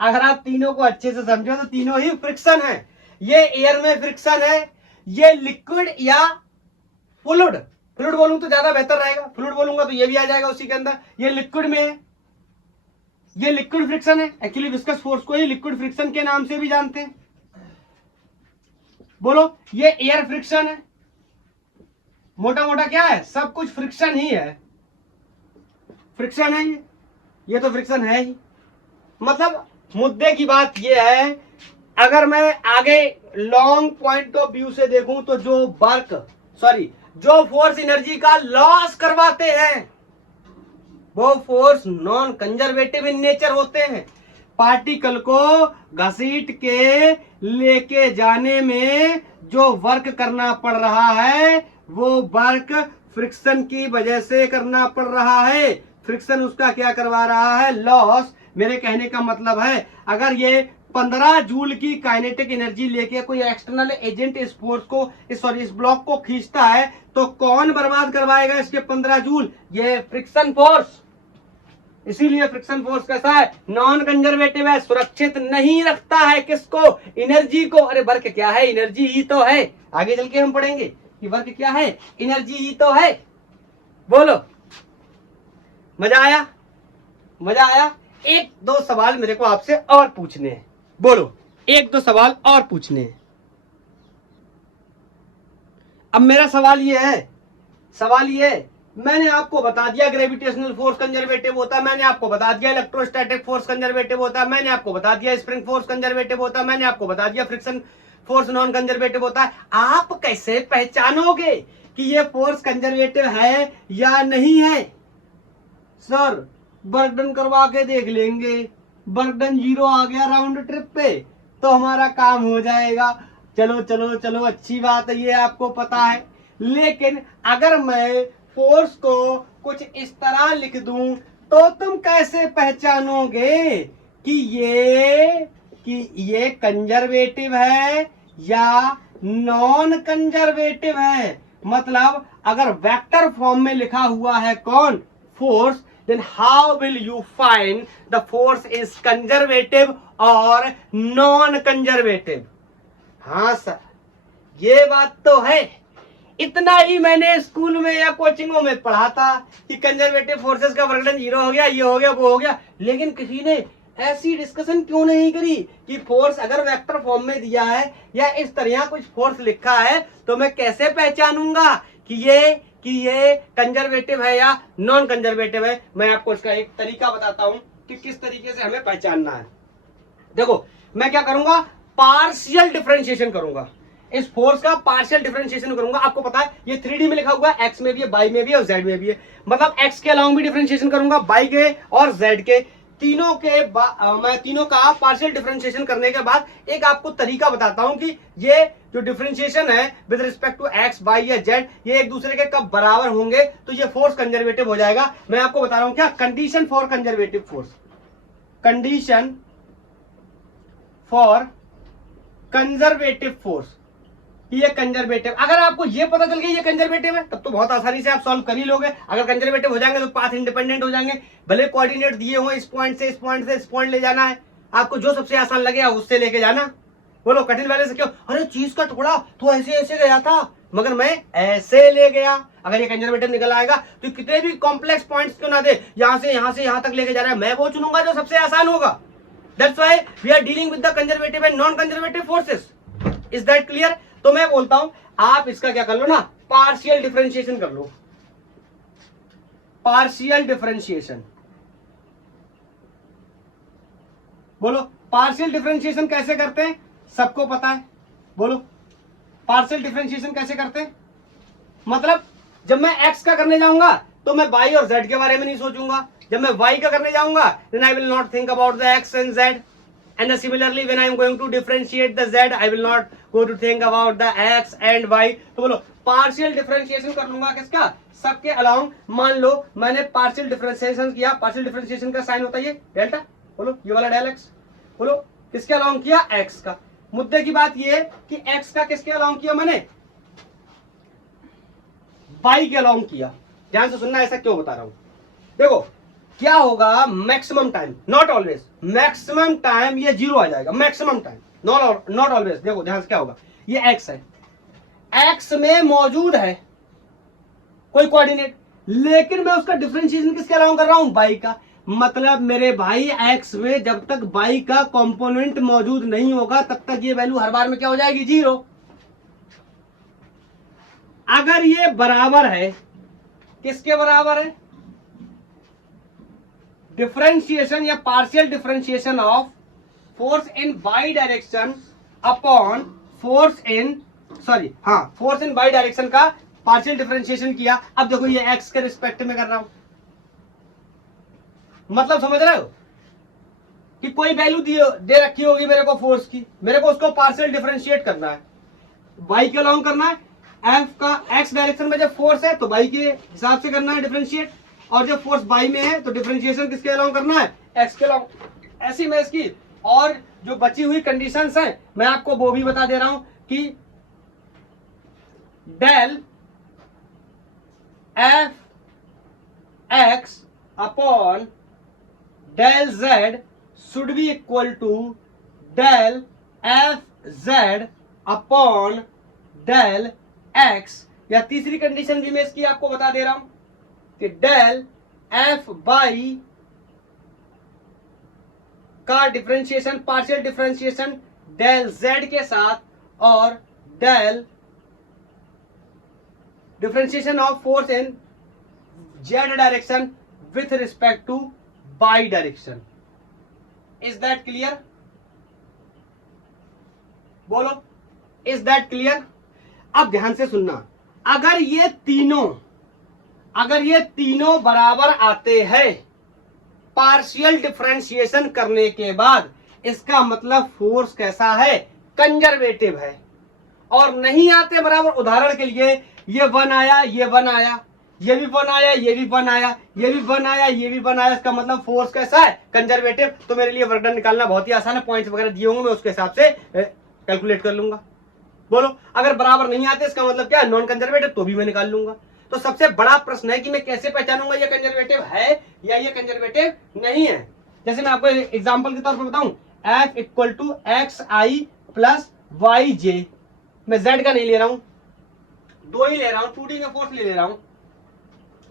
अगर आप तीनों को अच्छे से समझो तो तीनों ही फ्रिक्शन है। ये एयर में फ्रिक्शन है, ये लिक्विड या फ्लूइड बोलूं तो ज्यादा बेहतर रहेगा, फ्लूइड बोलूंगा तो ये भी आ जाएगा उसी के अंदर। ये लिक्विड में है, ये लिक्विड फ्रिक्शन है। एक्चुअली विस्कस फोर्स को ही लिक्विड फ्रिक्शन के नाम से भी जानते हैं। बोलो, ये एयर फ्रिक्शन है। मोटा मोटा क्या है, सब कुछ फ्रिक्शन ही है, फ्रिक्शन है ये तो फ्रिक्शन है ही। मतलब मुद्दे की बात ये है, अगर मैं आगे लॉन्ग पॉइंट ऑफ व्यू से देखूं तो जो फोर्स एनर्जी का लॉस करवाते हैं वो force non conservative in nature होते हैं। पार्टिकल को घसीट के लेके जाने में जो वर्क करना पड़ रहा है वो वर्क फ्रिक्शन की वजह से करना पड़ रहा है। फ्रिक्शन उसका क्या करवा रहा है, लॉस। मेरे कहने का मतलब है, अगर ये 15 जूल की काइनेटिक एनर्जी लेके कोई एक्सटर्नल एजेंट इस फोर्स को इस ब्लॉक को खींचता है तो कौन बर्बाद करवाएगा इसके 15 जूल, ये फ्रिक्शन फोर्स। इसीलिए फ्रिक्शन फोर्स कैसा है, नॉन कंजर्वेटिव है, सुरक्षित नहीं रखता है किसको, एनर्जी को। अरे वर्क क्या है, एनर्जी ही तो है। आगे चल के हम पढ़ेंगे कि वर्क क्या है, एनर्जी ही तो है। बोलो, मजा आया, मजा आया। एक दो सवाल मेरे को आपसे और पूछने हैं। बोलो, एक दो सवाल और पूछने हैं। अब मेरा सवाल ये है, सवाल ये है, मैंने आपको बता दिया ग्रेविटेशनल फोर्स कंजर्वेटिव होता है, मैंने आपको बता दिया इलेक्ट्रोस्टैटिक फोर्स कंजर्वेटिव होता है, मैंने आपको बता दिया स्प्रिंग फोर्स कंजर्वेटिव होता है, मैंने आपको बता दिया फ्रिक्शन फोर्स नॉन कंजर्वेटिव होता है। आप कैसे पहचानोगे कि ये फोर्स कंजर्वेटिव है या नहीं है? सर वर्क डन करवा के देख लेंगे, वर्क डन 0 आ गया राउंड ट्रिप पे तो हमारा काम हो जाएगा। चलो चलो चलो, अच्छी बात है, ये आपको पता है। लेकिन अगर मैं फोर्स को कुछ इस तरह लिख दूं तो तुम कैसे पहचानोगे कि ये कंजर्वेटिव है या नॉन कंजर्वेटिव है? मतलब अगर वेक्टर फॉर्म में लिखा हुआ है कौन, force, then how will you find the force is conservative or non conservative? हाँ सर, ये बात तो है। इतना ही मैंने स्कूल में या कोचिंगों में पढ़ा था कि कंजर्वेटिव फोर्सेस का वर्क डन 0 हो गया, ये हो गया, वो हो गया। लेकिन किसी ने ऐसी डिस्कशन क्यों नहीं करी कि फोर्स अगर वेक्टर फॉर्म में दिया है या इस तरह कुछ फोर्स लिखा है तो मैं कैसे पहचानूंगा कि ये कंजर्वेटिव है या नॉन कंजर्वेटिव है? मैं आपको इसका एक तरीका बताता हूं कि किस तरीके से हमें पहचानना है। देखो, मैं क्या करूंगा, पार्शियल डिफरेंशिएशन करूंगा, इस फोर्स का पार्शियल डिफरेंशिएशन करूंगा। आपको पता है ये 3D में लिखा हुआ है, एक्स में भी है, वाई में भी है और जेड में भी है। मतलब एक्स के अलाउंग भी डिफरेंशिएशन करूंगा, वाई के और जेड के, तीनों के मैं तीनों का पार्शियल डिफरेंशिएशन करने के बाद एक आपको तरीका बताता हूं कि ये जो डिफरेंशिएशन है with respect to X, Y या जेड, ये एक दूसरे के कब बराबर होंगे तो ये फोर्स कंजर्वेटिव हो जाएगा। मैं आपको बता रहा हूं क्या, condition for conservative force, condition for conservative force, ये कंजर्वेटिव। अगर आपको ये पता चल गया ये कंजर्वेटिव है तब तो बहुत आसानी से आप सॉल्व कर ही लोगे। अगर कंजर्वेटिव हो जाएंगे तो पाथ इंडिपेंडेंट हो जाएंगे, भले कोऑर्डिनेट दिए हुए इस पॉइंट से इस पॉइंट से इस पॉइंट ले जाना है, आपको जो सबसे आसान लगे उससे लेके जाना। बोलो, कठिन वाले से क्यों, अरे चीज का टुकड़ा तो ऐसे ऐसे गया था मगर मैं ऐसे ले गया। अगर ये कंजर्वेटिव निकल आएगा तो कितने भी कॉम्प्लेक्स पॉइंट्स क्यों ना दे, यहां से यहां तक लेके जा रहा है, मैं वो चुनूंगा जो सबसे आसान होगा। That's why we are dealing with the conservative and non conservative forces. Is that clear? तो मैं बोलता हूं आप इसका क्या कर लो ना, पार्शियल डिफरेंशिएशन कर लो, पार्शियल डिफरेंशिएशन। बोलो, पार्शियल डिफरेंशिएशन कैसे करते हैं, सबको पता है। बोलो, पार्शियल डिफरेंशिएशन कैसे करते हैं? मतलब जब मैं एक्स का करने जाऊंगा तो मैं वाई और जेड के बारे में नहीं सोचूंगा, जब मैं वाई का करने जाऊंगा then I will not think about the X and Z, and similarly when I am going to differentiate the z I will not go to think about the x and y। तो बोलो, partial differentiation कर लूंगा किसका, सबके along. मान लो मैंने partial differentiation किया, partial differentiation का साइन होता है ये डेल्टा, बोलो ये वाला डेल एक्स। बोलो किसके अलाउंग किया, एक्स का। मुद्दे की बात ये कि एक्स का किसके अलाउंग किया, मैंने वाई के अलाउंग किया। ध्यान से सुनना, ऐसा क्यों बता रहा हूं। देखो क्या होगा, maximum time, not always, maximum time ये 0 आ जाएगा, मैक्सिमम टाइम, नॉट ऑलवेज। देखो ध्यान से क्या होगा, ये एक्स है, एक्स में मौजूद है कोई कोऑर्डिनेट, लेकिन मैं उसका डिफरेंशिएशन किसके अलाउंग कर रहा हूं, वाई का। मतलब मेरे भाई एक्स में जब तक वाई का कंपोनेंट मौजूद नहीं होगा तब तक ये वैल्यू हर बार में क्या हो जाएगी, 0। अगर ये बराबर है, किसके बराबर है, डिफरेंशिएशन या partial differentiation of force in Y direction upon force in Y direction का पार्शियल डिफरेंशिएशन किया। अब देखो ये एक्स के रिस्पेक्ट में कर रहा हूं, मतलब समझ रहे हो कि कोई वैल्यू दे रखी होगी मेरे को फोर्स की, मेरे को उसको पार्शियल डिफरेंशिएट करना है, वाई के अलाउंग करना है। एफ का एक्स डायरेक्शन में जब फोर्स है तो वाई के हिसाब से करना है डिफरेंशिएट, और जब फोर्स वाई में है तो डिफरेंशिएशन किसके अलाउंग करना है, एक्स के अलाउंग। ऐसी मैं इसकी और जो बची हुई कंडीशंस हैं मैं आपको वो भी बता दे रहा हूं कि del F X upon del Z should be equal to del F Z upon del X, या तीसरी कंडीशन भी मैं इसकी आपको बता दे रहा हूं कि डेल एफ बाई का differentiation, partial differentiation del Z के साथ और del differentiation of force in Z direction with respect to Y direction. Is that clear? बोलो, इज दैट क्लियर? अब ध्यान से सुनना, अगर ये तीनों बराबर आते हैं पार्शियल डिफरेंशिएशन करने के बाद, इसका मतलब फोर्स कैसा है? कंजर्वेटिव है। और नहीं आते बराबर, उदाहरण के लिए ये 1 आया, ये 1 आया, ये भी 1 आया, ये भी 1 आया, ये भी 1 आया, ये भी 1 आया, इसका मतलब फोर्स कैसा है? कंजर्वेटिव। तो मेरे लिए वर्क डन निकालना बहुत ही आसान है, पॉइंट्स वगैरह दिए होंगे, मैं उसके हिसाब से कैलकुलेट कर लूंगा। बोलो, अगर बराबर नहीं आते इसका मतलब क्या है? नॉन कंजर्वेटिव, तो भी मैं निकाल लूंगा। तो सबसे बड़ा प्रश्न है कि मैं कैसे पहचानूंगा ये कंजर्वेटिव है या ये कंजर्वेटिव नहीं है। जैसे मैं आपको एग्जांपल के तौर पर बताऊं, F equal to x i plus y j, मैं Z का नहीं ले रहा हूं, 2 ही ले रहा हूं, 2D में फोर्स ले रहा हूं।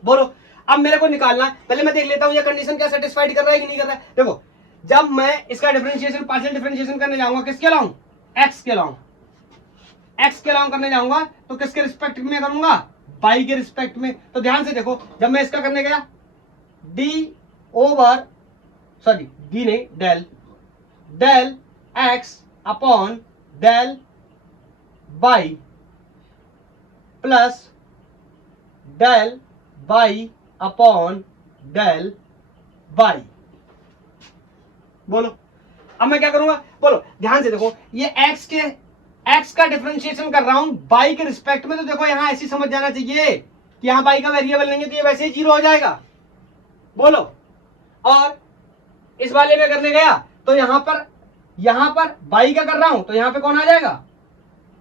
बोलो, अब मेरे को निकालना, पहले मैं देख लेता हूं ये कंडीशन क्या सेटिस्फाइड कर रहा है कि नहीं कर रहा है। देखो, जब मैं इसका डिफरेंशिएशन, पार्शियल डिफरेंशिएशन करने जाऊंगा, किसके अलाउं? एक्स के अलाउं। एक्स के अलाउं करने जाऊंगा तो किसके रिस्पेक्ट में करूंगा? बाई के रिस्पेक्ट में। तो ध्यान से देखो, जब मैं इसका करने गया, डी नहीं, del X upon del Y plus del Y upon del Y. बोलो, अब मैं क्या करूंगा? बोलो, ध्यान से देखो, ये एक्स का डिफरेंशिएशन कर रहा हूं बाई के रिस्पेक्ट में, तो देखो यहां ऐसी समझ जाना चाहिए कि यहां बाई का वेरिएबल नहीं है, तो ये वैसे ही 0 हो जाएगा। बोलो, और इस वाले में करने गया तो यहां पर बाई का कर रहा हूं, तो यहां पे कौन आ जाएगा?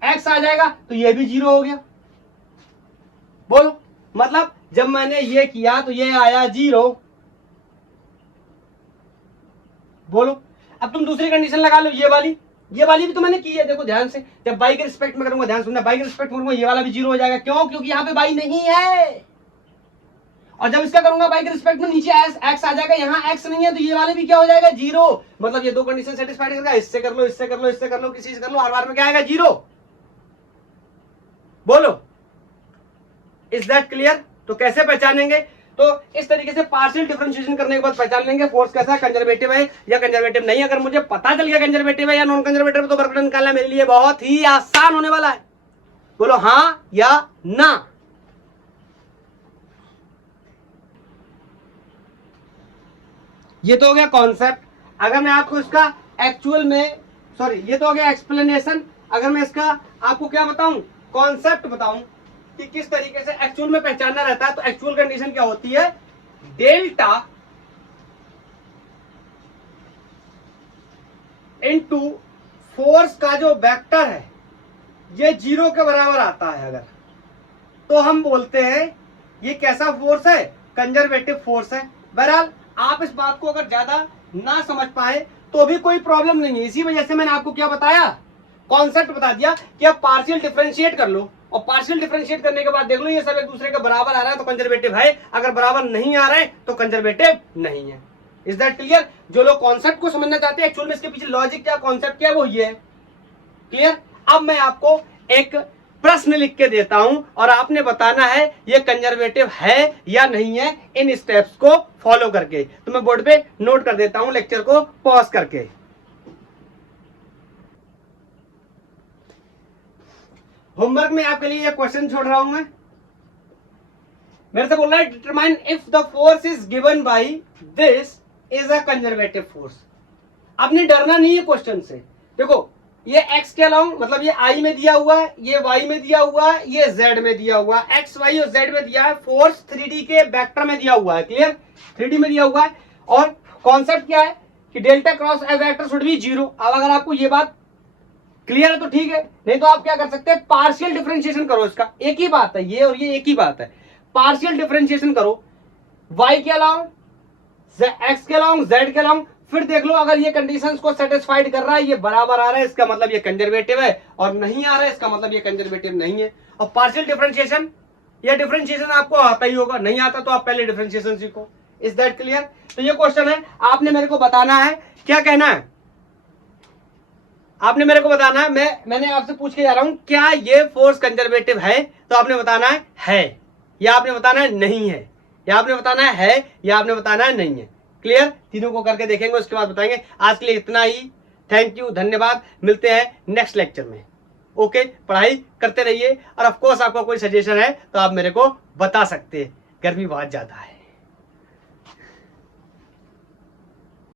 एक्स आ जाएगा, तो ये भी 0 हो गया। बोलो, मतलब जब मैंने ये किया तो ये आया 0। बोलो, अब तुम दूसरी कंडीशन लगा लो, ये वाली भी तो मैंने की है। देखो ध्यान से, जब बाई के रिस्पेक्ट में करूंगा, ध्यान सुनना, बाई के रिस्पेक्ट में करूंगा, ये वाला भी 0 हो जाएगा। क्यों? क्योंकि यहां पे बाई नहीं है। और जब इसका करूंगा बाई के रिस्पेक्ट में, नीचे एक्स आ जाएगा, यहां एक्स नहीं है, तो ये वाले भी क्या हो जाएगा? 0। मतलब ये 2 कंडीशन सेटिस्फाइड करेगा। इससे कर लो, इससे कर लो, इससे कर लो, किसी से कर लो, हर बार में क्या आएगा? 0। बोलो, इज दैट क्लियर? तो कैसे पहचानेंगे? तो इस तरीके से पार्शियल डिफरेंशिएशन करने के बाद पहचान लेंगे फोर्स कैसा, कंजर्वेटिव है या कंजर्वेटिव नहीं। अगर मुझे पता चल गया कंजर्वेटिव है या नॉन कंजर्वेटिव, तो वर्क डन निकालना मेरे लिए बहुत ही आसान होने वाला है। बोलो हां या ना। ये तो हो गया कॉन्सेप्ट। अगर मैं आपको इसका एक्चुअल में, ये तो हो गया एक्सप्लेनेशन। अगर मैं इसका आपको क्या बताऊं, कॉन्सेप्ट बताऊं कि किस तरीके से एक्चुअल में पहचानना रहता है, तो एक्चुअल कंडीशन क्या होती है? डेल्टा इनटू फोर्स का जो वेक्टर है ये 0 के बराबर आता है अगर, तो हम बोलते हैं ये कैसा फोर्स है? कंजर्वेटिव फोर्स है। बहरहाल आप इस बात को अगर ज्यादा ना समझ पाए तो भी कोई प्रॉब्लम नहीं है। इसी वजह से मैंने आपको क्या बताया, कॉन्सेप्ट बता दिया कि आप पार्शियल डिफरेंशिएट कर लो, और पार्शियल डिफरेंशिएट करने के बाद देख लो ये सब एक दूसरे के बराबर आ रहा है तो कंजर्वेटिव है, अगर बराबर नहीं आ रहा है तो कंजर्वेटिव नहीं है। Is that clear? जो लोग कॉन्सेप्ट को समझना चाहते हैं, एक्चुअल में इसके पीछे लॉजिक क्या, कॉन्सेप्ट क्या, वो ये है। क्लियर? अब मैं आपको एक प्रश्न लिख के देता हूं और आपने बताना है ये कंजर्वेटिव है या नहीं है, इन स्टेप्स को फॉलो करके। तो मैं बोर्ड पे नोट कर देता हूं लेक्चर को पॉज करके। होमवर्क में आपके लिए ये क्वेश्चन छोड़ रहा हूं मैं। मेरे से बोल रहा है determine if the force is given by this is a conservative force. आपने डरना नहीं है क्वेश्चन से। देखो ये x के अलाउ, मतलब ये i में दिया हुआ है, ये y में दिया हुआ है, ये z में दिया हुआ है, x y और z में दिया है, फोर्स 3D के वेक्टर में दिया हुआ है। क्लियर? 3D में दिया हुआ है। और कॉन्सेप्ट क्या है कि delta cross f vector should be 0। अब अगर आपको ये बात क्लियर है तो ठीक है, नहीं तो आप क्या कर सकते हैं, पार्शियल डिफरेंशिएशन करो इसका। एक ही बात है, ये और ये एक ही बात है। पार्शियल डिफरेंशिएशन करो, y के अलावा एक्स के लॉन्ग जेड के लॉन्ग। फिर देख लो अगर ये कंडीशंस को सेटिस्फाइड कर रहा है, ये बराबर आ रहा है, इसका मतलब ये कंजर्वेटिव है, और नहीं आ रहा है इसका मतलब ये कंजर्वेटिव नहीं है। और पार्शियल डिफरेंशिएशन, ये डिफरेंशिएशन आपको आता ही होगा, नहीं आता तो आप पहले डिफरेंशिएशन सीखो। Is that clear? तो ये क्वेश्चन है, आपने मेरे को बताना है, क्या कहना है, आपने मेरे को बताना है। मैंने आपसे पूछ के जा रहा हूं क्या ये फोर्स कंजर्वेटिव है, तो आपने बताना है, या आपने बताना है नहीं है, या आपने बताना है, या आपने बताना है नहीं है। क्लियर? तीनों को करके देखेंगे, उसके बाद बताएंगे। आज के लिए इतना ही। थैंक यू, धन्यवाद। मिलते हैं नेक्स्ट लेक्चर में। ओके, पढ़ाई करते रहिए, और ऑफ कोर्स आपका कोई सजेशन है तो आप मेरे को बता सकते हैं। गर्मी बहुत ज्यादा है।